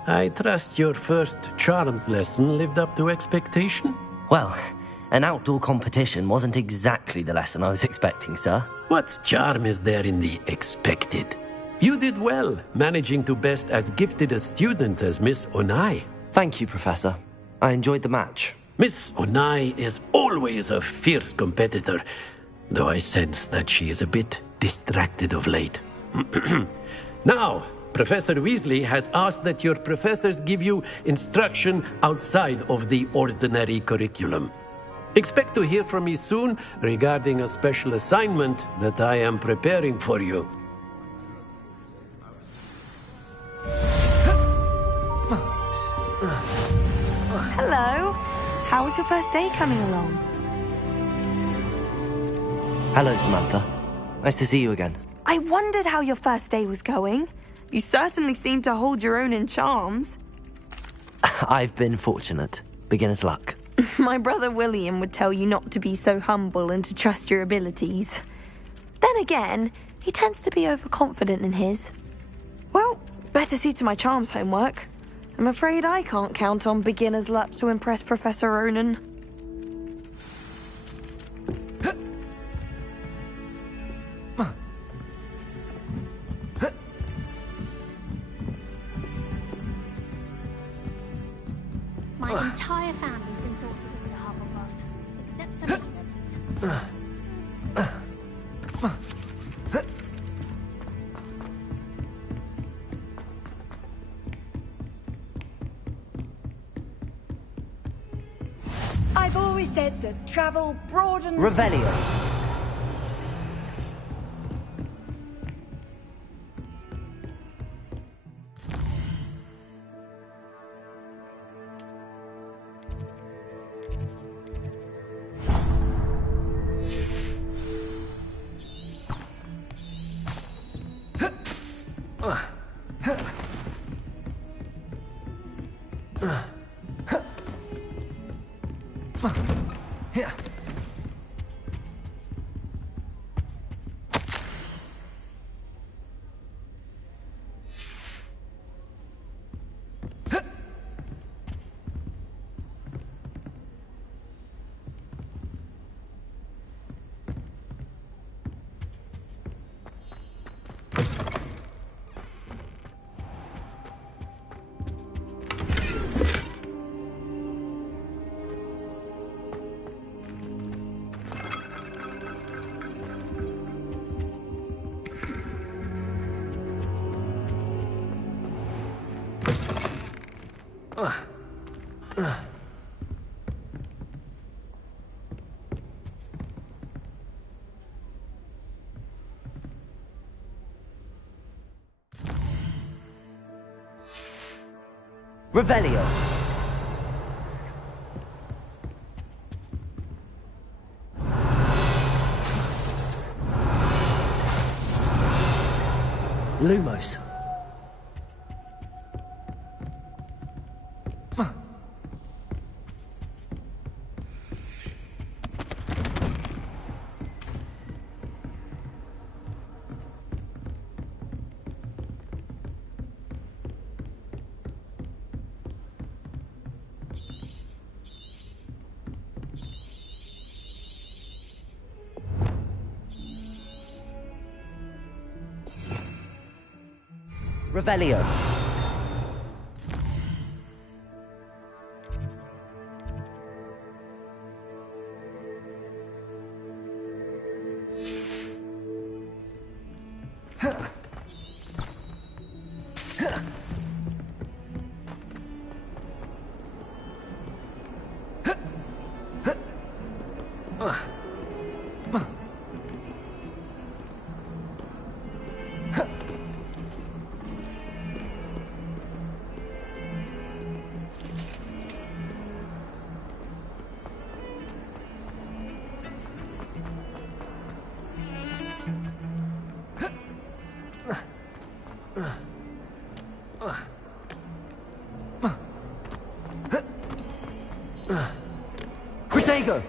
I trust your first charms lesson lived up to expectation? Well, an outdoor competition wasn't exactly the lesson I was expecting, sir. What charm is there in the expected? You did well, managing to best as gifted a student as Miss Onai. Thank you, Professor. I enjoyed the match. Miss Onai is always a fierce competitor, though I sense that she is a bit distracted of late. Now, Professor Weasley has asked that your professors give you instruction outside of the ordinary curriculum. Expect to hear from me soon regarding a special assignment that I am preparing for you. Hello. How was your first day coming along? Hello, Samantha. Nice to see you again. I wondered how your first day was going. You certainly seem to hold your own in charms. I've been fortunate. Beginner's luck. My brother William would tell you not to be so humble and to trust your abilities. Then again, he tends to be overconfident in his. Well, better see to my charms homework. I'm afraid I can't count on beginner's luck to impress Professor Ronan. My entire family's been thought to be the Hufflepuff, except for me. I've always said that travel broadens... Revelio. Revelio. Lumos. Revelio. Protego!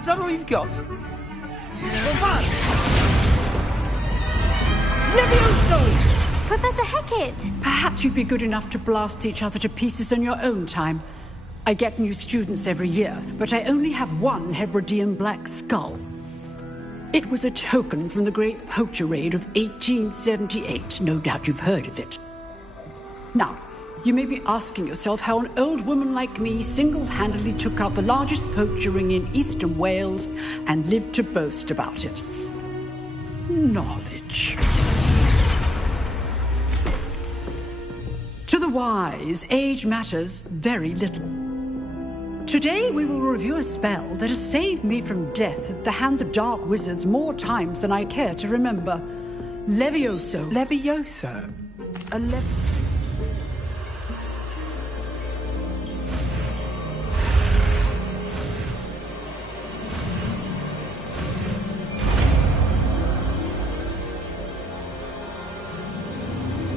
Is that all you've got? Levioso! Professor Hecat! Perhaps you'd be good enough to blast each other to pieces in your own time. I get new students every year, but I only have one Hebridean black skull. It was a token from the Great Poacher Raid of 1878. No doubt you've heard of it. Now, you may be asking yourself how an old woman like me single-handedly took out the largest poacher ring in eastern Wales and lived to boast about it. Knowledge. To the wise, age matters very little. Today we will review a spell that has saved me from death at the hands of dark wizards more times than I care to remember. Levioso. Levioso?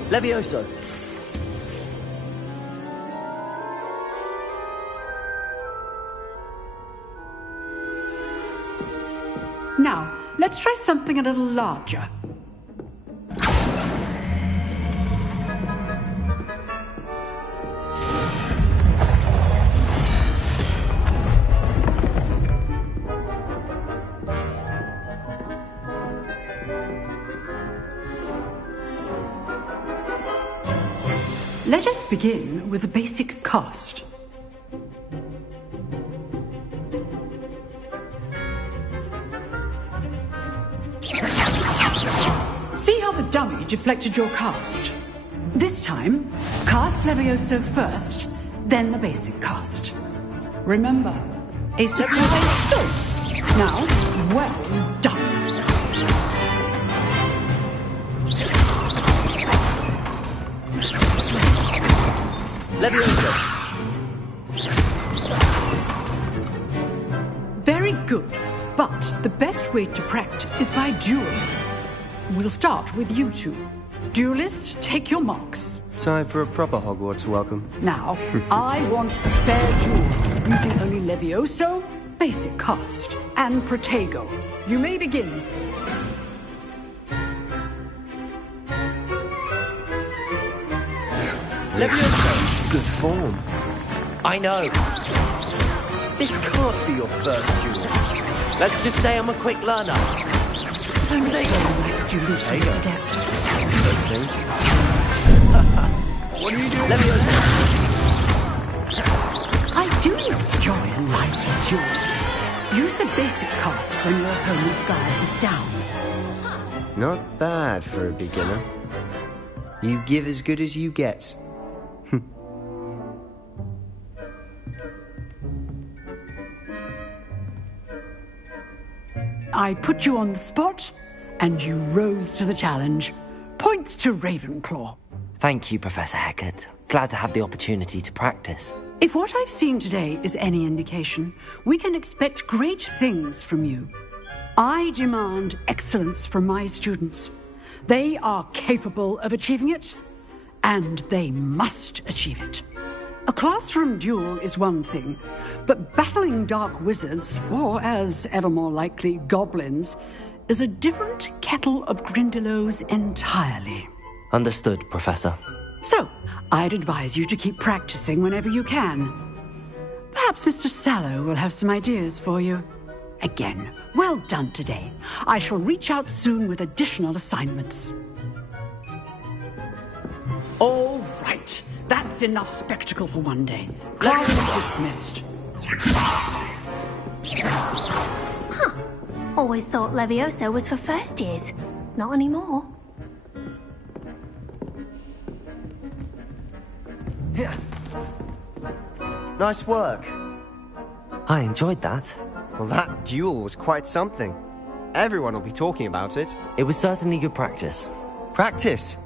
Levioso. Now, let's try something a little larger. Let us begin with the basic cast. See how the dummy deflected your cast? This time, cast Levioso first, then the basic cast. Remember, a surprise. Now, well done. Levioso. Very good, but the best way to practice is by dueling. We'll start with you two. Duelists, take your marks. Time for a proper Hogwarts welcome. Now, I want a fair duel, using only Levioso, basic cast, and Protego. You may begin. Levioso. Good form. I know. This can't be your first duel. Let's just say I'm a quick learner. My students must adapt. Those things. What are you doing? Levioso. I do enjoy a lively duel. fast when your opponent's guard is down. Not bad for a beginner. You give as good as you get. I put you on the spot, and you rose to the challenge. Points to Ravenclaw. Thank you, Professor Hecat. Glad to have the opportunity to practice. If what I've seen today is any indication, we can expect great things from you. I demand excellence from my students. They are capable of achieving it, and they must achieve it. A classroom duel is one thing, but battling dark wizards, or as ever more likely, goblins, is a different kettle of Grindylows entirely. Understood, Professor. So, I'd advise you to keep practicing whenever you can. Perhaps Mr. Sallow will have some ideas for you. Again, well done today. I shall reach out soon with additional assignments. All right. That's enough spectacle for one day. Class is dismissed. Huh. Always thought Levioso was for first years. Not anymore. Nice work. I enjoyed that. Well, that duel was quite something. Everyone will be talking about it. It was certainly good practice. Practice?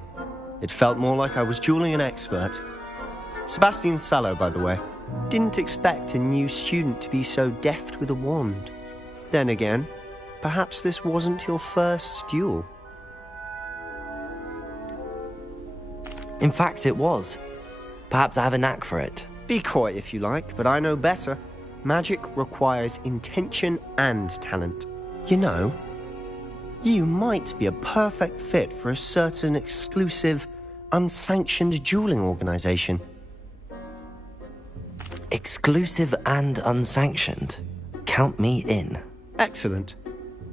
It felt more like I was dueling an expert. Sebastian Sallow, by the way. Didn't expect a new student to be so deft with a wand. Then again, perhaps this wasn't your first duel. In fact, it was. Perhaps I have a knack for it. Be coy if you like, but I know better. Magic requires intention and talent. You know, you might be a perfect fit for a certain exclusive, unsanctioned dueling organization. Exclusive and unsanctioned? Count me in. Excellent.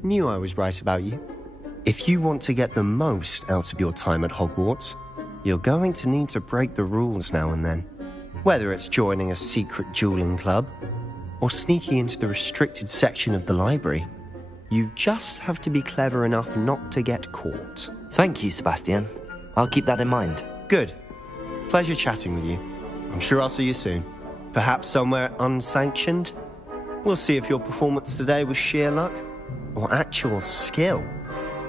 Knew I was right about you. If you want to get the most out of your time at Hogwarts, you're going to need to break the rules now and then. Whether it's joining a secret dueling club, or sneaking into the restricted section of the library, you just have to be clever enough not to get caught. Thank you, Sebastian. I'll keep that in mind. Good. Pleasure chatting with you. I'm sure I'll see you soon. Perhaps somewhere unsanctioned? We'll see if your performance today was sheer luck or actual skill.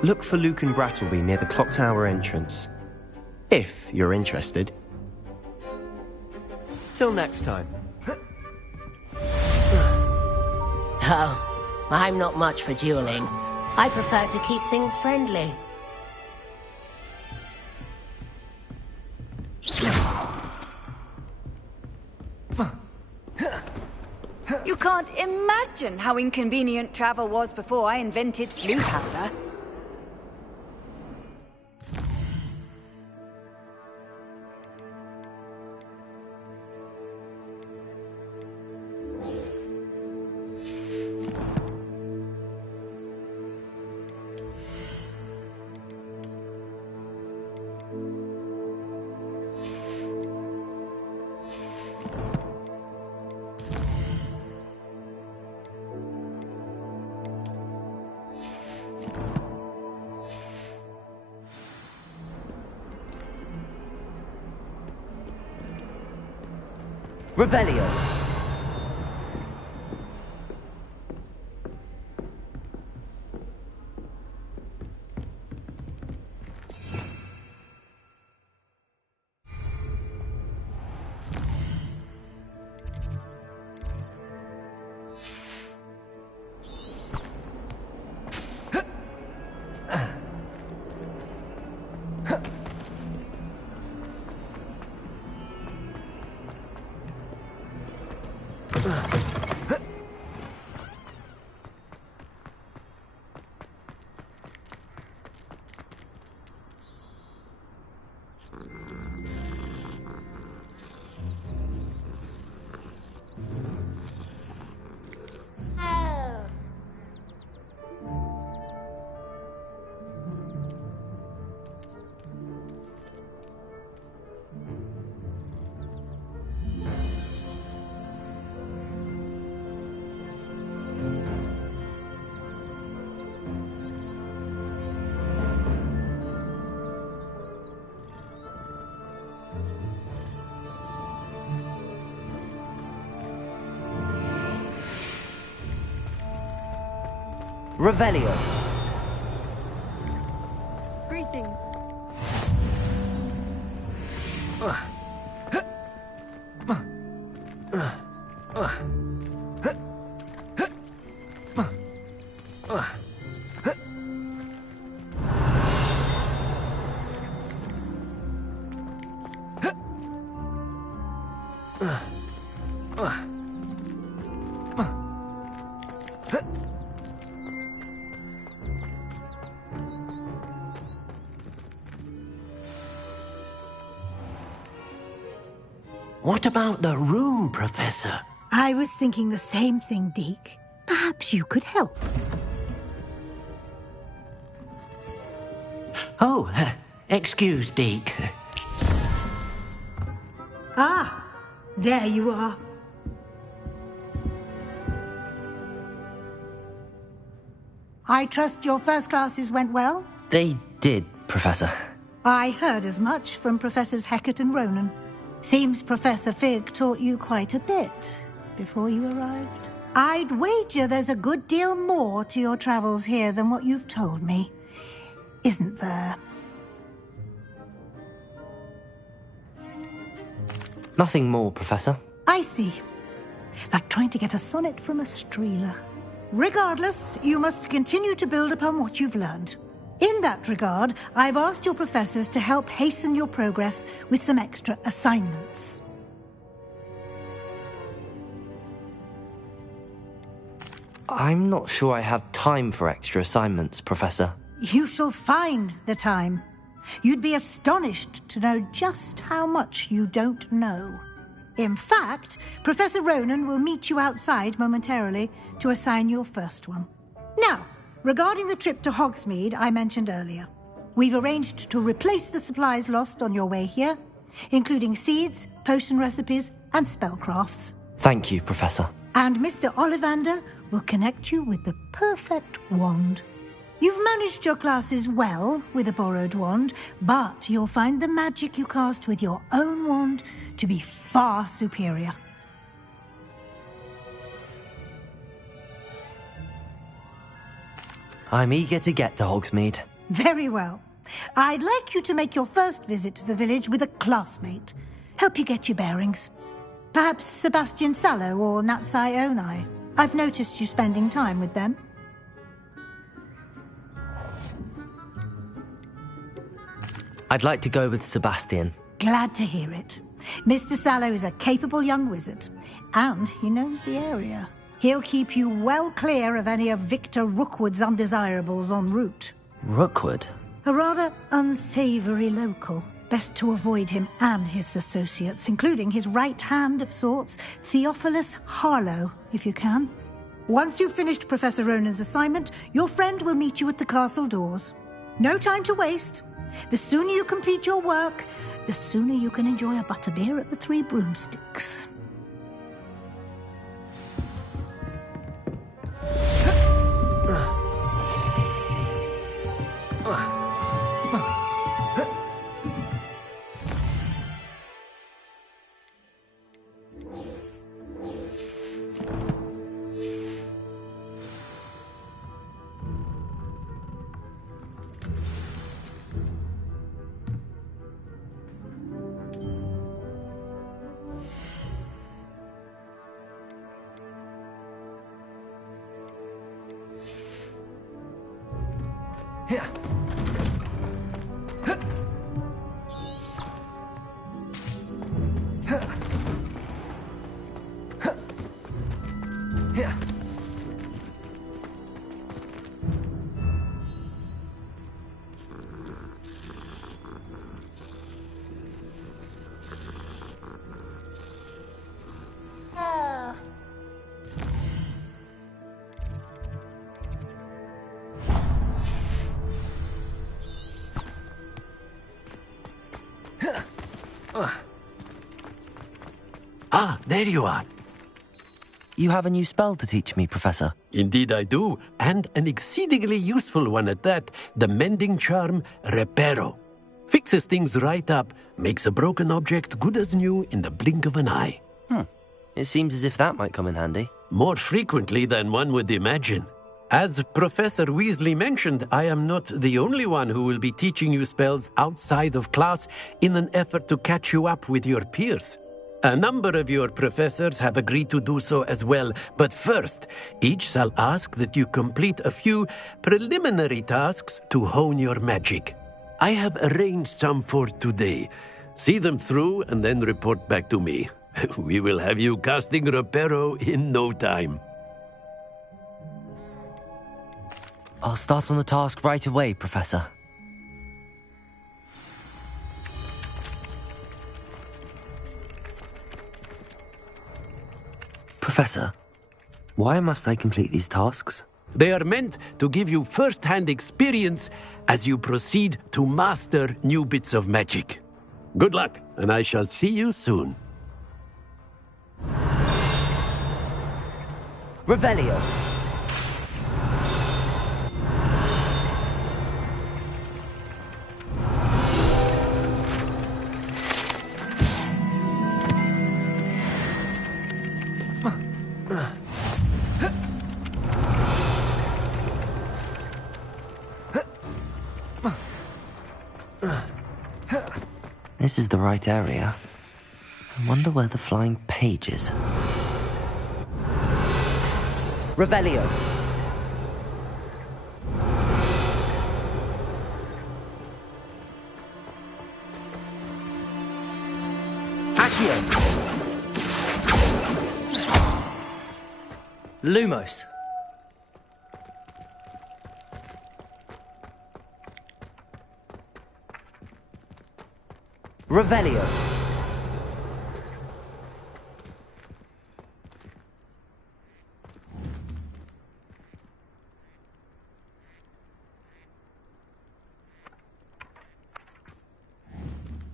Look for Luke and Brattleby near the Clock Tower entrance. If you're interested. Till next time. Oh, I'm not much for dueling. I prefer to keep things friendly. You can't imagine how inconvenient travel was before I invented flue powder. Revelio. Revelio. Greetings. What about the room, Professor? I was thinking the same thing, Deke. Perhaps you could help. Oh, excuse, Deke. Ah, there you are. I trust your first classes went well? They did, Professor. I heard as much from Professors Hecat and Ronan. Seems Professor Fig taught you quite a bit before you arrived. I'd wager there's a good deal more to your travels here than what you've told me. Isn't there? Nothing more, Professor. I see. Like trying to get a sonnet from a streeler. Regardless, you must continue to build upon what you've learned. In that regard, I've asked your professors to help hasten your progress with some extra assignments. I'm not sure I have time for extra assignments, Professor. You shall find the time. You'd be astonished to know just how much you don't know. In fact, Professor Ronan will meet you outside momentarily to assign your first one. Now, regarding the trip to Hogsmeade I mentioned earlier, we've arranged to replace the supplies lost on your way here, including seeds, potion recipes, and spellcrafts. Thank you, Professor. And Mr. Ollivander will connect you with the perfect wand. You've managed your classes well with a borrowed wand, but you'll find the magic you cast with your own wand to be far superior. I'm eager to get to Hogsmeade. Very well. I'd like you to make your first visit to the village with a classmate. Help you get your bearings. Perhaps Sebastian Sallow or Natsai Onai. I've noticed you spending time with them. I'd like to go with Sebastian. Glad to hear it. Mr. Sallow is a capable young wizard, and he knows the area. He'll keep you well clear of any of Victor Rookwood's undesirables en route. Rookwood? A rather unsavory local. Best to avoid him and his associates, including his right hand of sorts, Theophilus Harlow, if you can. Once you've finished Professor Ronan's assignment, your friend will meet you at the castle doors. No time to waste. The sooner you complete your work, the sooner you can enjoy a butterbeer at the Three Broomsticks. Ah, there you are. You have a new spell to teach me, Professor. Indeed I do, and an exceedingly useful one at that. The mending charm, Reparo. Fixes things right up, makes a broken object good as new in the blink of an eye. It seems as if that might come in handy. More frequently than one would imagine. As Professor Weasley mentioned, I am not the only one who will be teaching you spells outside of class in an effort to catch you up with your peers. A number of your professors have agreed to do so as well, but first, each shall ask that you complete a few preliminary tasks to hone your magic. I have arranged some for today. See them through and then report back to me. We will have you casting Reparo in no time. I'll start on the task right away, Professor. Professor, why must I complete these tasks? They are meant to give you first-hand experience as you proceed to master new bits of magic. Good luck, and I shall see you soon. Revelio. This is the right area. I wonder where the flying page is. Revelio. Accio. Lumos. Revelio.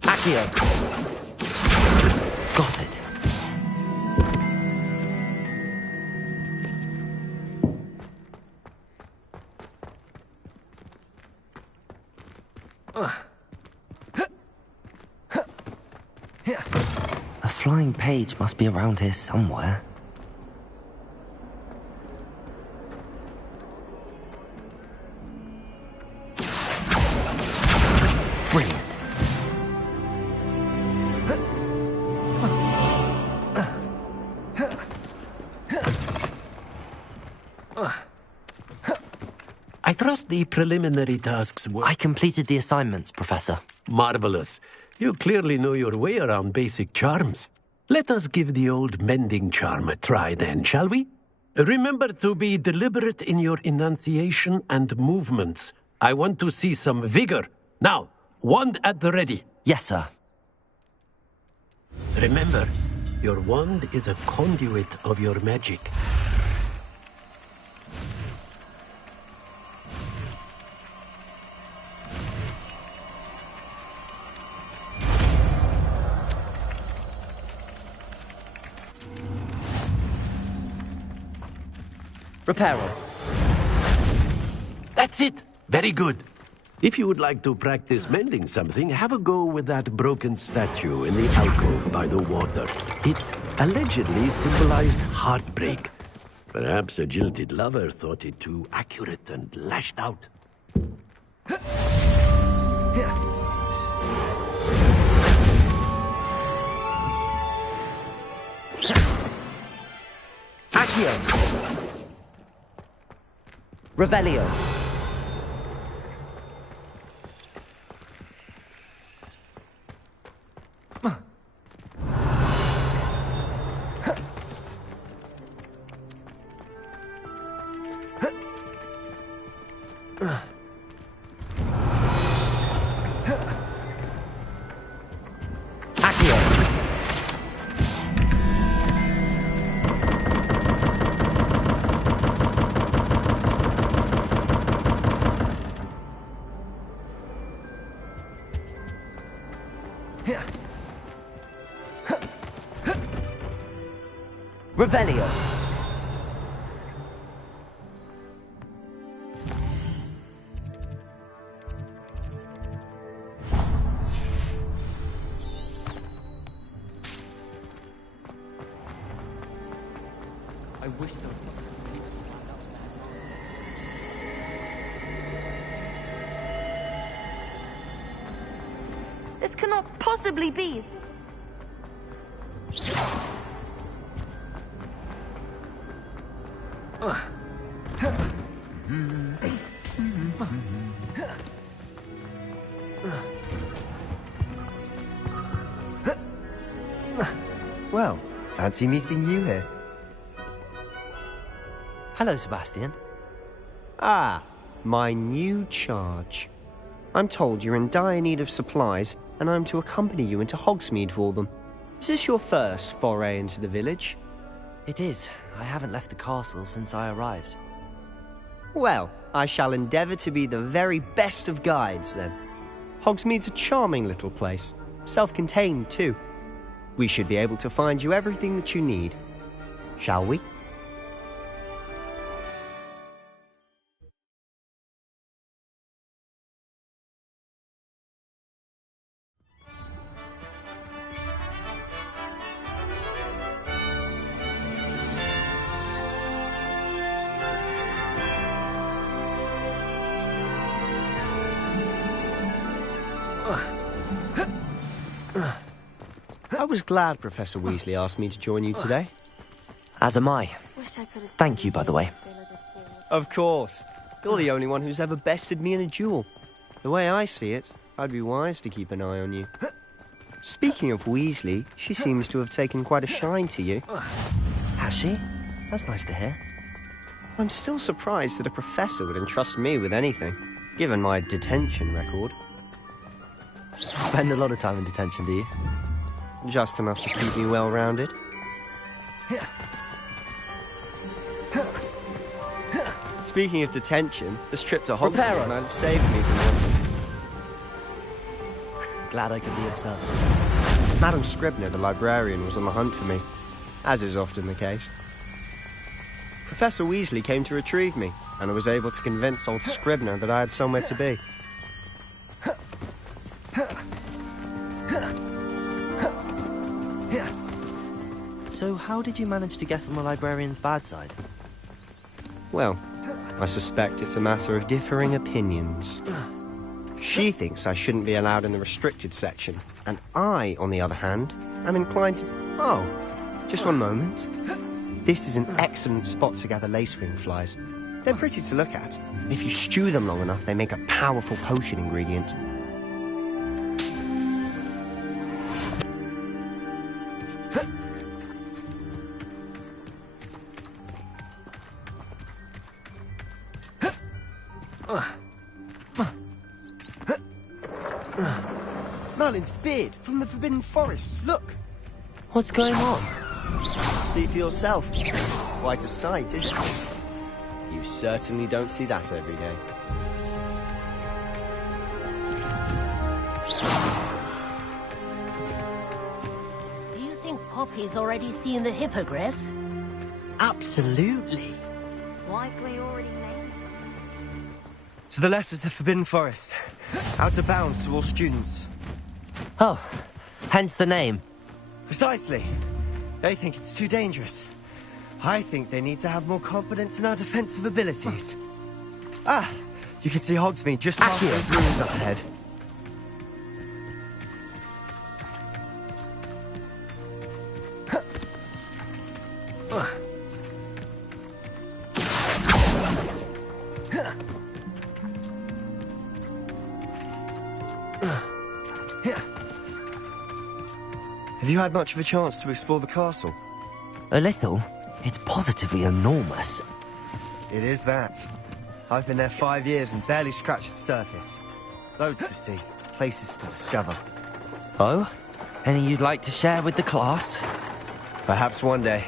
Accio. Got it. A flying page must be around here somewhere. Brilliant. I trust the preliminary tasks were... I completed the assignments, Professor. Marvelous. You clearly know your way around basic charms. Let us give the old mending charm a try then, shall we? Remember to be deliberate in your enunciation and movements. I want to see some vigor. Now, wand at the ready. Yes, sir. Remember, your wand is a conduit of your magic. Reparo. That's it. Very good. If you would like to practice mending something, have a go with that broken statue in the alcove by the water. It allegedly symbolized heartbreak. Perhaps a jilted lover thought it too accurate and lashed out. Accio. Revelio. Revelio. I wish there was... cannot possibly be. Well, fancy meeting you here. Hello, Sebastian. Ah, my new charge. I'm told you're in dire need of supplies, and I'm to accompany you into Hogsmeade for them. Is this your first foray into the village? It is. I haven't left the castle since I arrived. Well, I shall endeavour to be the very best of guides, then. Hogsmeade's a charming little place. Self-contained, too. We should be able to find you everything that you need. Shall we? I was glad Professor Weasley asked me to join you today. As am I. Thank you, by the way. Of course. You're the only one who's ever bested me in a duel. The way I see it, I'd be wise to keep an eye on you. Speaking of Weasley, she seems to have taken quite a shine to you. Has she? That's nice to hear. I'm still surprised that a professor would entrust me with anything, given my detention record. Spend a lot of time in detention, do you? Just enough to keep me well-rounded. Speaking of detention, this trip to Hogsmeade might have saved me from one. Glad I could be of service. Madam Scribner, the librarian, was on the hunt for me, as is often the case. Professor Weasley came to retrieve me, and I was able to convince old Scribner that I had somewhere to be. So how did you manage to get on the librarian's bad side? Well, I suspect it's a matter of differing opinions. She thinks I shouldn't be allowed in the restricted section, and I, on the other hand, am inclined to... Oh, just one moment. This is an excellent spot to gather lacewing flies. They're pretty to look at. If you stew them long enough, they make a powerful potion ingredient. Merlin's beard from the Forbidden Forest. Look! What's going on? See for yourself. Quite a sight, isn't it? You certainly don't see that every day. Do you think Poppy's already seen the hippogriffs? Absolutely. Likely already named. To the left is the Forbidden Forest. Out of bounds to all students. Oh, hence the name. Precisely. They think it's too dangerous. I think they need to have more confidence in our defensive abilities. Ah, you can see Hogsmeade just past those ruins up ahead. Have you had much of a chance to explore the castle? A little. It's positively enormous. It is that. I've been there 5 years and barely scratched the surface. Loads to see, places to discover. Oh? Any you'd like to share with the class? Perhaps one day.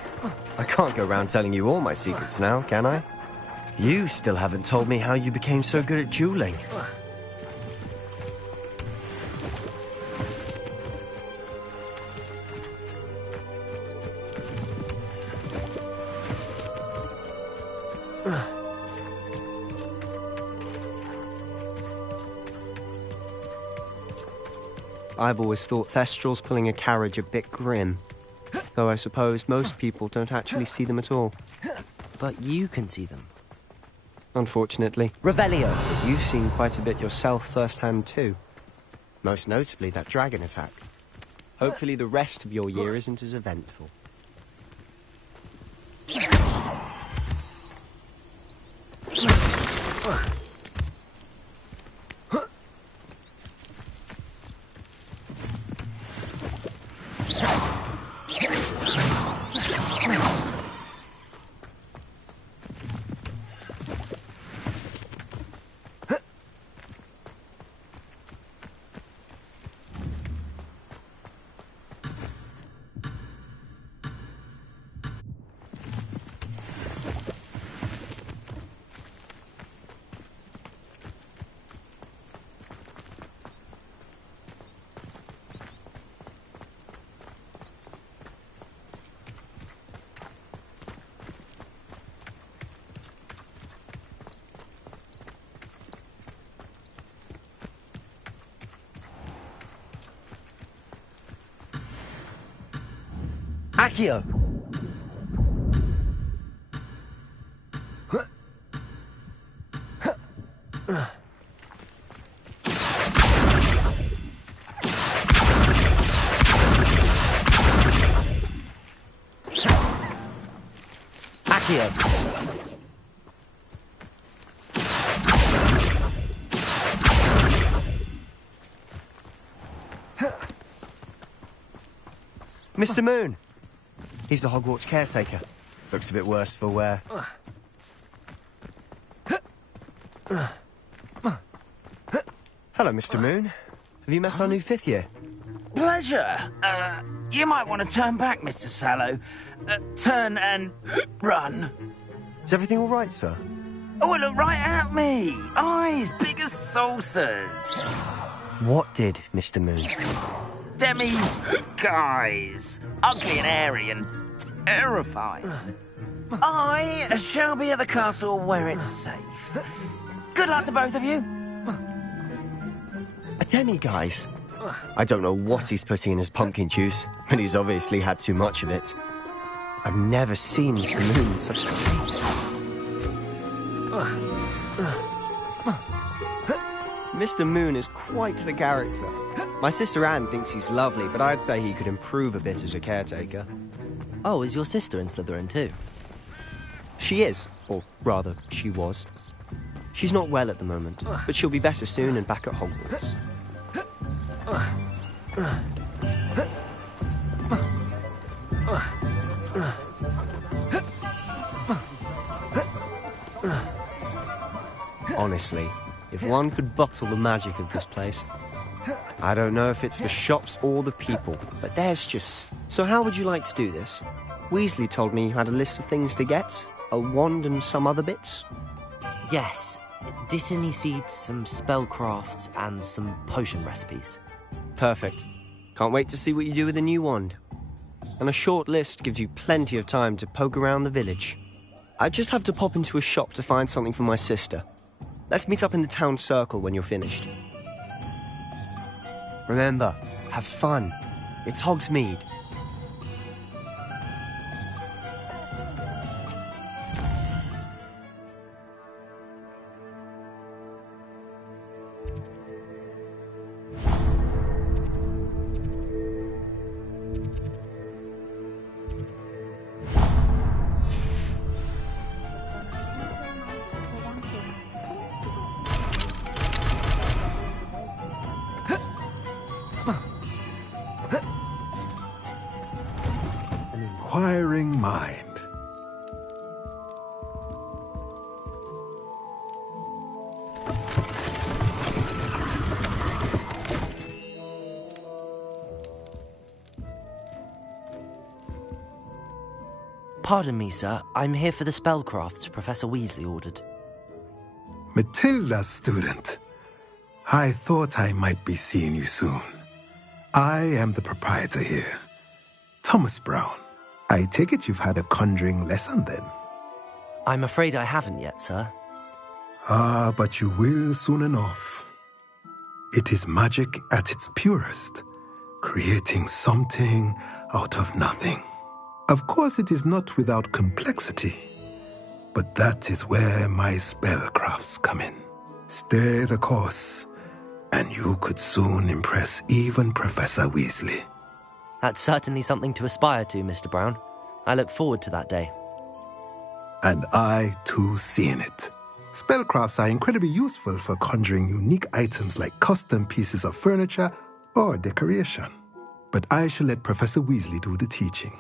I can't go around telling you all my secrets now, can I? You still haven't told me how you became so good at dueling. I've always thought Thestrals pulling a carriage a bit grim, though I suppose most people don't actually see them at all. But you can see them. Unfortunately. Revelio! You've seen quite a bit yourself firsthand too. Most notably that dragon attack. Hopefully the rest of your year isn't as eventful. Accio! Accio! Mr. Moon! He's the Hogwarts caretaker. Looks a bit worse for wear. Hello, Mr. Moon. Have you met our new 5th year? Pleasure. You might want to turn back, Mr. Sallow. Turn and run. Is everything all right, sir? Oh, look right at me. Eyes big as saucers. What did, Mr. Moon? Guys. Ugly and hairy and terrifying. I shall be at the castle where it's safe. Good luck to both of you. A demi-guise? I don't know what he's putting in his pumpkin juice, but he's obviously had too much of it. I've never seen Mr. Moon in such a state. Mr. Moon is quite the character. My sister Anne thinks he's lovely, but I'd say he could improve a bit as a caretaker. Oh, is your sister in Slytherin too? She is, or rather, she was. She's not well at the moment, but she'll be better soon and back at Hogwarts. Honestly, if one could bottle the magic of this place. I don't know if it's the shops or the people, but there's just... So how would you like to do this? Weasley told me you had a list of things to get, a wand and some other bits. Yes, Dittany seeds, some spellcrafts, and some potion recipes. Perfect. Can't wait to see what you do with the new wand. And a short list gives you plenty of time to poke around the village. I just have to pop into a shop to find something for my sister. Let's meet up in the town circle when you're finished. Remember, have fun. It's Hogsmeade. Inquiring mind. Pardon me, sir. I'm here for the spellcrafts Professor Weasley ordered. Matilda's student. I thought I might be seeing you soon. I am the proprietor here, Thomas Brown. I take it you've had a conjuring lesson then? I'm afraid I haven't yet, sir. Ah, but you will soon enough. It is magic at its purest, creating something out of nothing. Of course, it is not without complexity, but that is where my spellcrafts come in. Stay the course, And you could soon impress even Professor Weasley. That's certainly something to aspire to, Mr. Brown. I look forward to that day. And I, too, see in it. Spellcrafts are incredibly useful for conjuring unique items like custom pieces of furniture or decoration. But I shall let Professor Weasley do the teaching.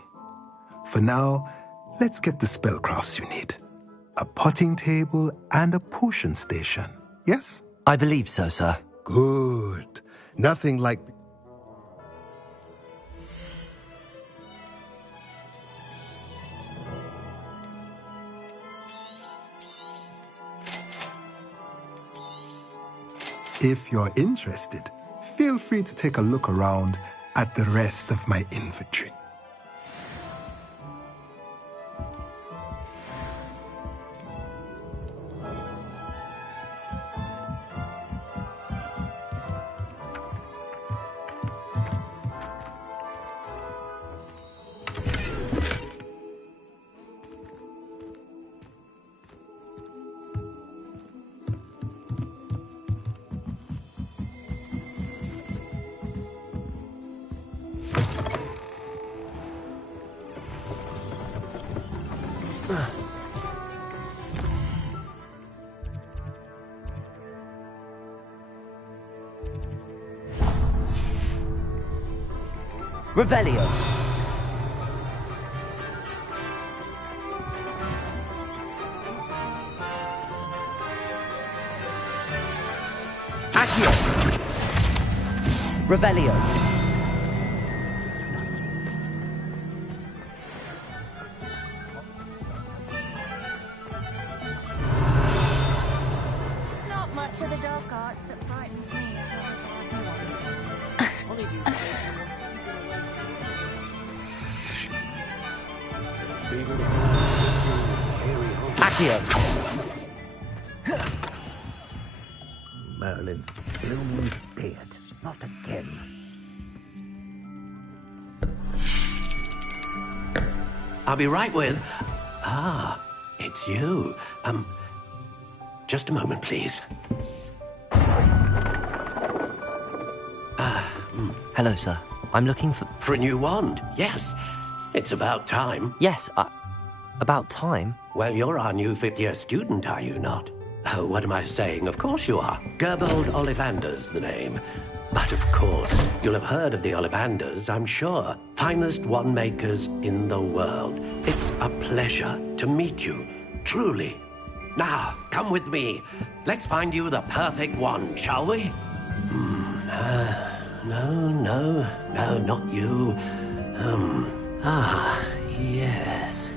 For now, let's get the spellcrafts you need. A potting table and a potion station, yes? I believe so, sir. Good. Nothing like... If you're interested, feel free to take a look around at the rest of my inventory. Revelio. Accio. Revelio. Not much of the dark arts that frightens me. Accio. Merlin's blooming beard. Not again. I'll be right with... Ah, it's you. Just a moment, please. Hello, sir. I'm looking for... For a new wand, yes. It's about time. Yes, about time? Well, you're our new fifth-year student, are you not? Oh, what am I saying? Of course you are. Gerbold Ollivander's the name. But of course, you'll have heard of the Ollivanders, I'm sure. Finest wand makers in the world. It's a pleasure to meet you, truly. Now, come with me. Let's find you the perfect wand, shall we? No, not you. Yes.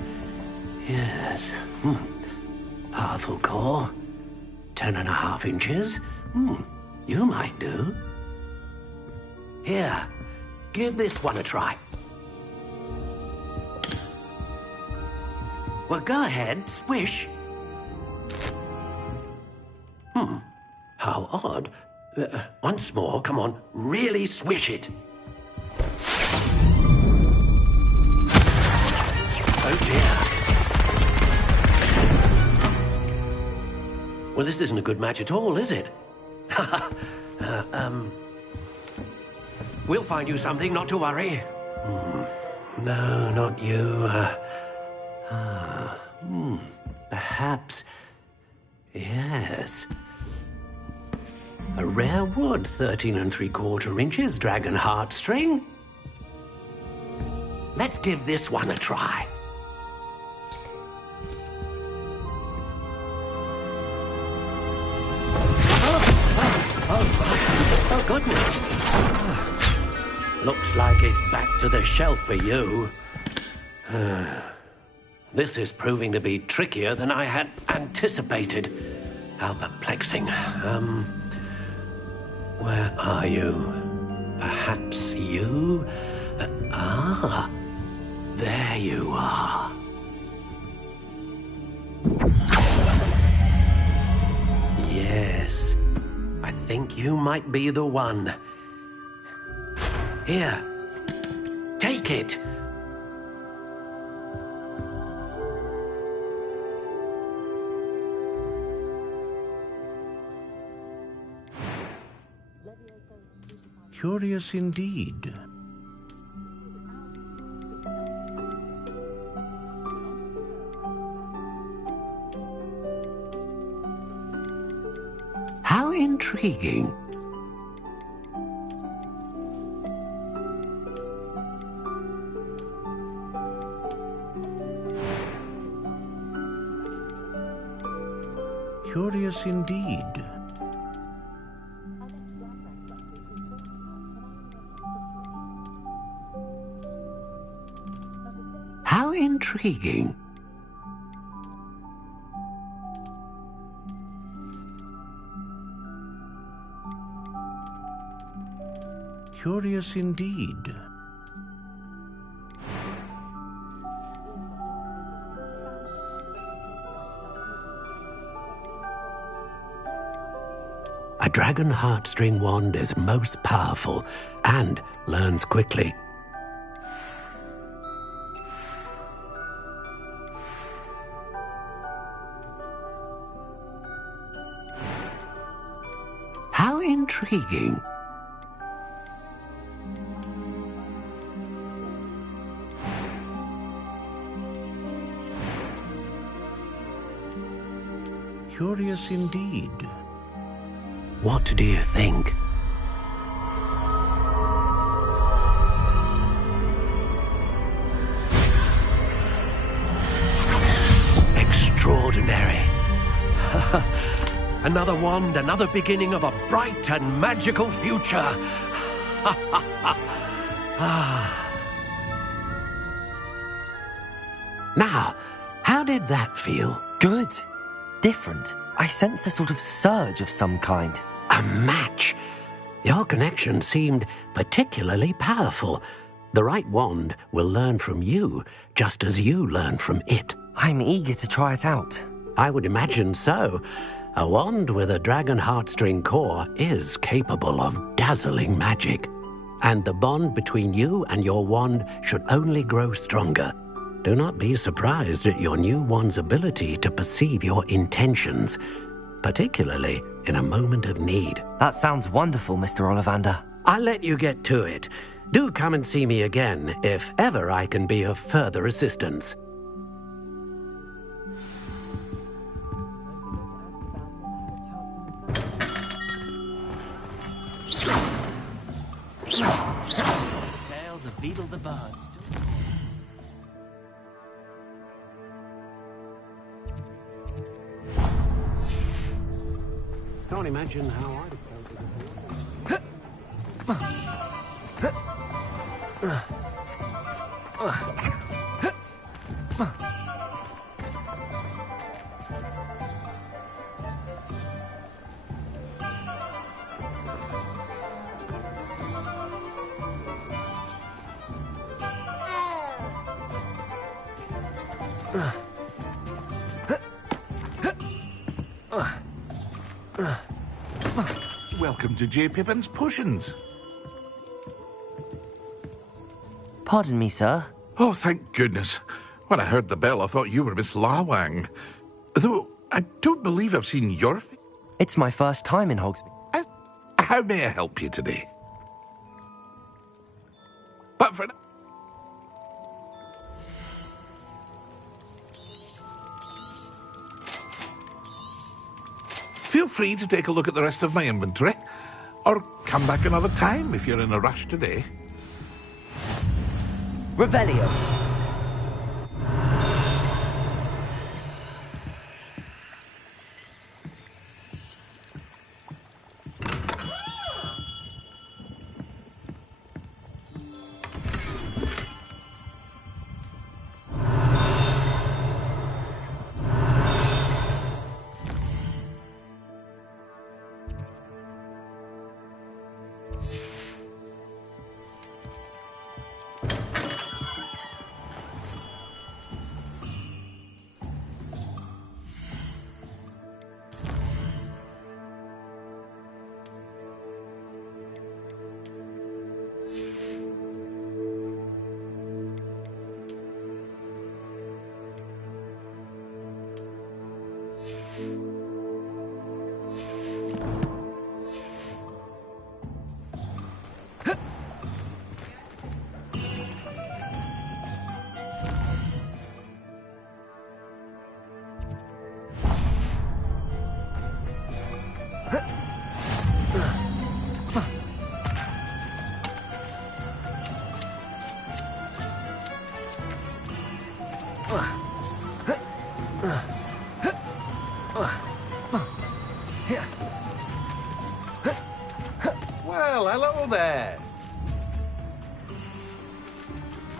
Powerful core. 10.5 inches. You might do. Here, give this one a try. Well, go ahead, swish. How odd. Once more, come on, really swish it. Oh dear. Well, this isn't a good match at all, is it? We'll find you something, not to worry. No, not you. Perhaps. Yes. A rare wood, 13 3/4 inches, dragon heartstring. Let's give this one a try. Oh, goodness. Looks like it's back to the shelf for you. This is proving to be trickier than I had anticipated. How perplexing. Where are you? Perhaps you? There you are. Yes, I think you might be the one. Here, take it. Curious indeed. How intriguing. Curious indeed. How intriguing. Curious indeed. A dragon heartstring wand is most powerful and learns quickly. How intriguing. Curious indeed. What do you think? Extraordinary. Another wand, another beginning of a bright and magical future. Now, how did that feel? Good. Different. I sensed a sort of surge of some kind. A match. Your connection seemed particularly powerful. The right wand will learn from you, just as you learn from it. I'm eager to try it out. I would imagine so. A wand with a dragon heartstring core is capable of dazzling magic. And the bond between you and your wand should only grow stronger. Do not be surprised at your new wand's ability to perceive your intentions, particularly in a moment of need. That sounds wonderful, Mr. Ollivander. I'll let you get to it. Do come and see me again if ever I can be of further assistance. Tales of Beetle the Bird. Can't imagine how I'd have Welcome to J. Pippin's Potions. Pardon me, sir. Oh, thank goodness. When I heard the bell, I thought you were Miss Lawang. Though I don't believe I've seen your face. It's my first time in Hogsmeade. How may I help you today? But for now... Feel free to take a look at the rest of my inventory, or come back another time if you're in a rush today. Revelio. Well, hello there.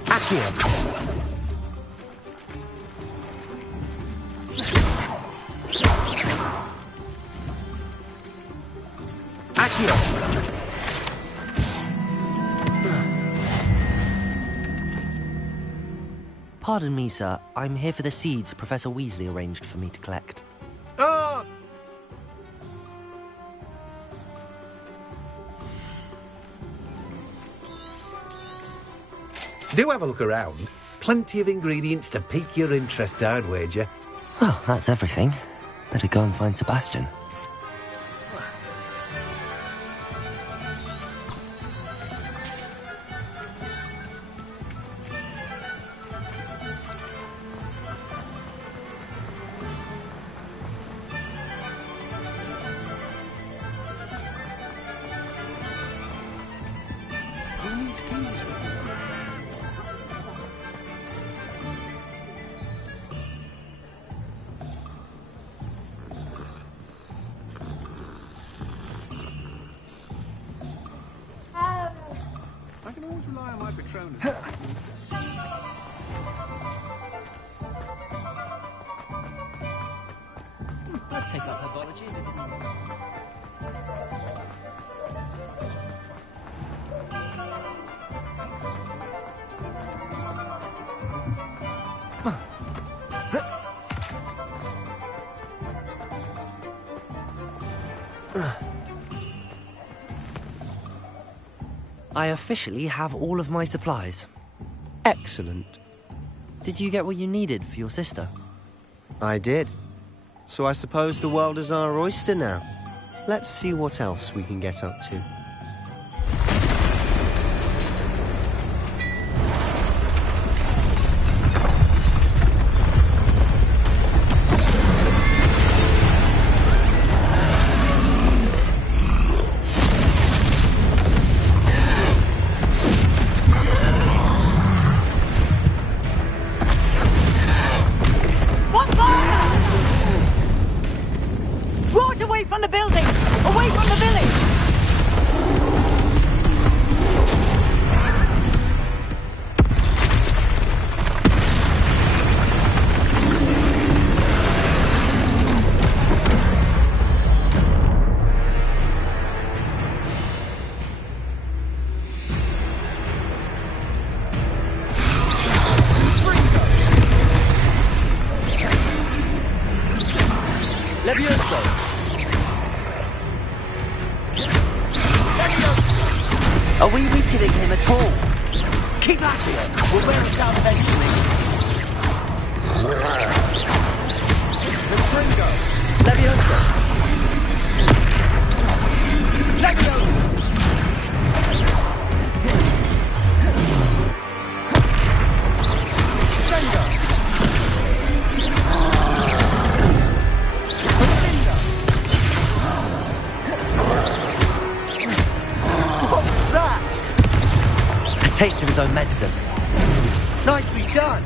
Accio. Accio. Pardon me, sir. I'm here for the seeds Professor Weasley arranged for me to collect. Ah! Do have a look around. Plenty of ingredients to pique your interest, I'd wager. Well, that's everything. Better go and find Sebastian. I can always rely on my Patronus. I'd take up herbology if it didn't. I officially have all of my supplies. Excellent. Did you get what you needed for your sister? I did. So I suppose the world is our oyster now. Let's see what else we can get up to. Draw it away from the building! Away from the village! Levioso! Are we weakening him at all? Keep at it! We'll wear it down eventually. Confringo! Levioso! Levioso! Taste of his own medicine. Nicely done!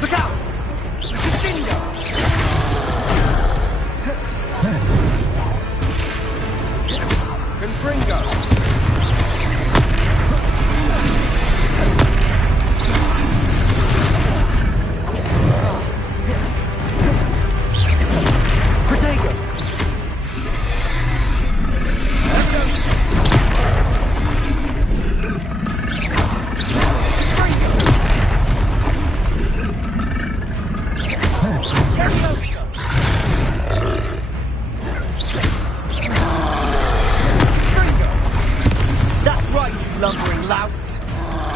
Look out! lumbering louts.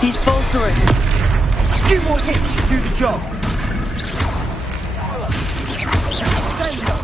He's faltering. A few more hits should do the job. Send them.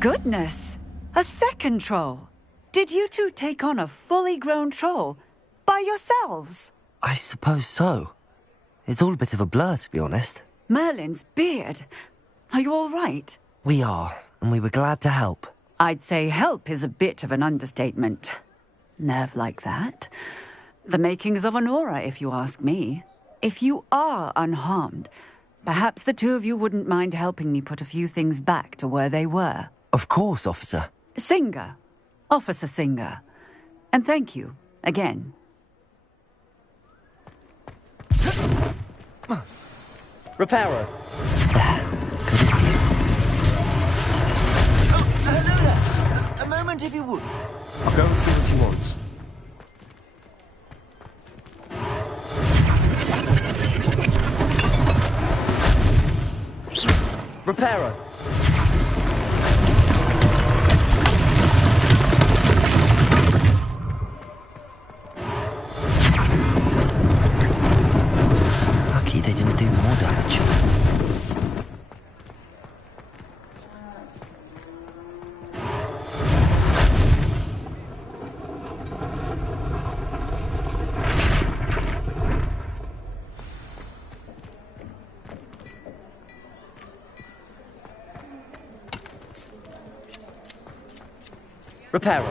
Goodness! A second troll! Did you two take on a fully grown troll? By yourselves? I suppose so. It's all a bit of a blur, to be honest. Merlin's beard. Are you all right? We are, and we were glad to help. I'd say help is a bit of an understatement. Nerve like that. The makings of an aura, if you ask me. If you are unharmed, perhaps the two of you wouldn't mind helping me put a few things back to where they were. Of course, officer. Singer. Officer Singer. And thank you, again. Reparo. A moment, if you would. I'll go and see what he wants. Reparo. Lucky they didn't do more damage. Reparo.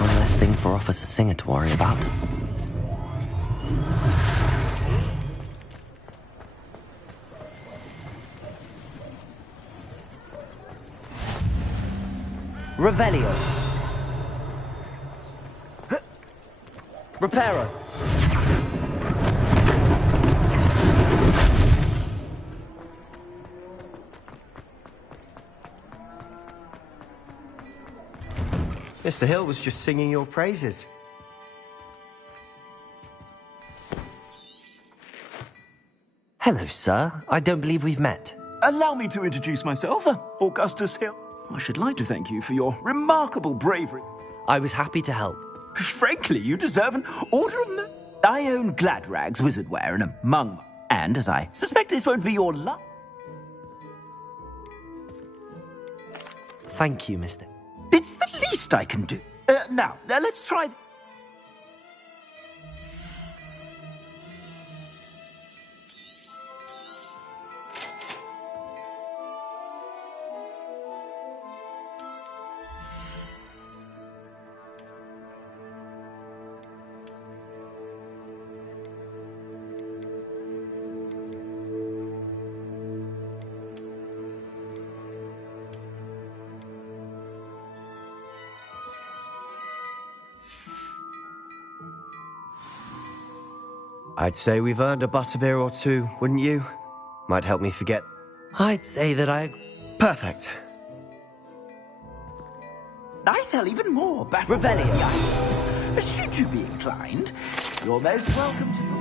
One less thing for Officer Singer to worry about. Revelio. Reparo. Mr. Hill was just singing your praises. Hello, sir. I don't believe we've met. Allow me to introduce myself, Augustus Hill. I should like to thank you for your remarkable bravery. I was happy to help. Frankly, you deserve an Order of Merit. I own Gladrag's Wizardwear and among... And, as I suspect this won't be your luck... Thank you, Mr. It's the least I can do. Now, let's try... I'd say we've earned a butterbeer or two, wouldn't you? Might help me forget. I'd say that I... Perfect. I sell even more battle items. Should you be inclined, you're most welcome to...